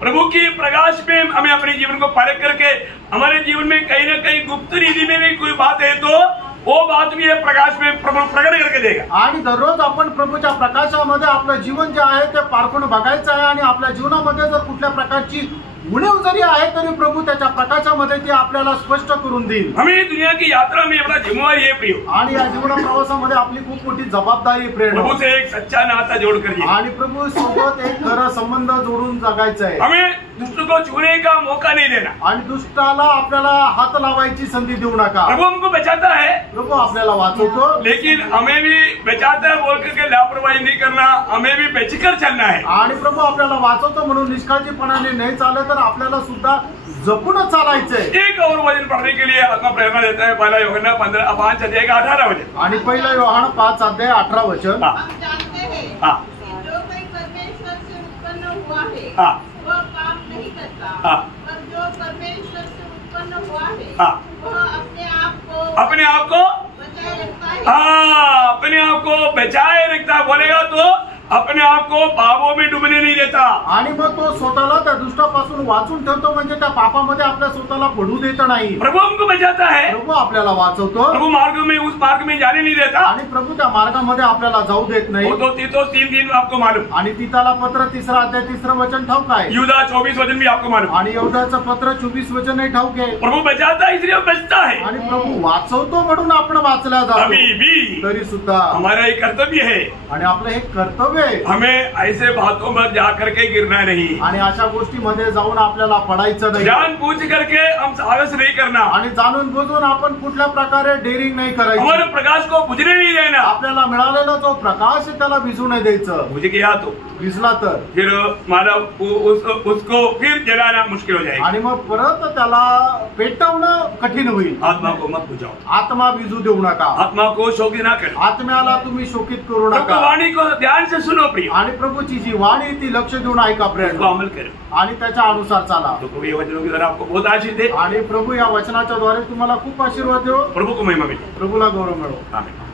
प्रभु की प्रकाश में हमें अपने जीवन को परख करके हमारे जीवन में कहीं ना कहीं गुप्त रीति में भी कोई बात है तो वो बात भी है प्रकाश में प्रभु प्रकट करके देगा। आणि दररोज आपण प्रभूच्या प्रकाशामध्ये आपलं जीवन जे आहे ते पारखून बघायचं आहे। आणि आपल्या जीवनामध्ये जर कुठल्या प्रकारची उणीव जरी आहे तरी प्रभू त्याच्या प्रकाशामध्ये ती आपल्याला स्पष्ट करून देईल। हमें दुनिया की यात्रा में अपना जिम्मेवारी है प्रियो, आणि या जीवन प्रवासामध्ये आपली खूप मोठी जबाबदारी प्रेरणा, प्रभु से एक सच्चा नाता जोड़ कर, आणि प्रभू सोबत एक खरा संबंध जोडून जगायचं आहे। हमें दुष्ट को छूने का मौका नहीं देना, आणि दुष्टाला आपल्याला हात लावायची संधी देऊ नका। प्रभु हमको बचाता है, प्रभू आपल्याला वाचवतो, लेकिन हमें भी बचाता है बोल करके लापरवाही नहीं करना, हमें भी बेचिकर चलना है। आणि प्रभू आपल्याला वाचवतो म्हणून निष्काळजीपणाने नाही चालत तर आपल्याला सुद्धा जपून चालायचंय। एक और वचन पढ़ने के लिए आत्मा प्रेरणा देता है, पहला यूहन्ना 5 अध्याय का 18 वचन। आणि पहिला योहान 5 अध्याय 18 वचन। हम जानते हैं कि जो कोई परमेश्वर से उत्पन्न हुआ है वह पाप नहीं करता, पर जो परमेश्वर से उत्पन्न हुआ है वह अपने आप को बचाए रखता है। अपने आप को बचाए रखता है बोलेगा तो अपने आप को पापों में डूबने नहीं देता। आणि मग तो स्वतःला त्या दुष्टापासून वाचून ठेवतो, म्हणजे त्या पापामध्ये आपल्या स्वतःला पडू देत नाही। प्रभु हमको बचाता है, प्रभू आपल्याला वाचवतो, प्रभु मार्ग में उस मार्ग में जाने नहीं देता, आणि प्रभू त्या मार्गामध्ये आपल्याला जाऊ देत नाही। वो तो तीतोस 3:3 आपको मालूम, आणि तीताला पत्र 3 अध्याय 3 वचन ठाऊक आहे, यूदा 24 वचन भी आपको मालूम, आणि यहूदाचं पत्र 24 वचन नाही ठाऊक आहे। प्रभु बचाता है इसलिए बचता है, आणि प्रभू वाचवतो म्हणून आपण वाचल्या जातो। अभी भी तरी सुद्धा हमारा एक कर्तव्य है, आणि आपलं हे कर्तव्य आहे, हमें ऐसे बातों में जा करके गिरना नहीं, आणि अशा गोष्टीमध्ये जाऊन आपल्याला पडायचं नाही। जान बूझ करके हम साहस नहीं करना, आणि जाणून बुजून आपण कुठल्या प्रकारे डेअरिंग नाही करायची, हमारे प्रकाश को बुझने नहीं देना। आपल्याला मिळालेला जो प्रकाश आहे त्याला भिजू नाही द्यायचं। मुझे क्या तो भिजला तर फिर मानव उसको फिर जलाना मुश्किल हो जाएगा, आणि मग परत त्याला पेटवणं कठीण होईल। आत्मा को मत बुझाओ, आत्मा भिजू देऊ नका, आत्मा को शोकित ना करो, आत्म्याला तुम्ही शोकित करू प्रभु नका। वाणी को ध्यान से सुनो प्रिय, आणि प्रभूची जी वाणी ती लक्ष देऊन ऐका उसको प्रेम, अमल करो, आणि त्याच्या अनुसार चाला। तो प्रभु ये वचनों की तरह आपको बहुत आशीष दे, आणि प्रभू या वचनाच्या द्वारे तुम्हाला खूप आशीर्वाद देव, प्रभु को महिमा मिले। प्रभूला गौरव मिळो। आमीन।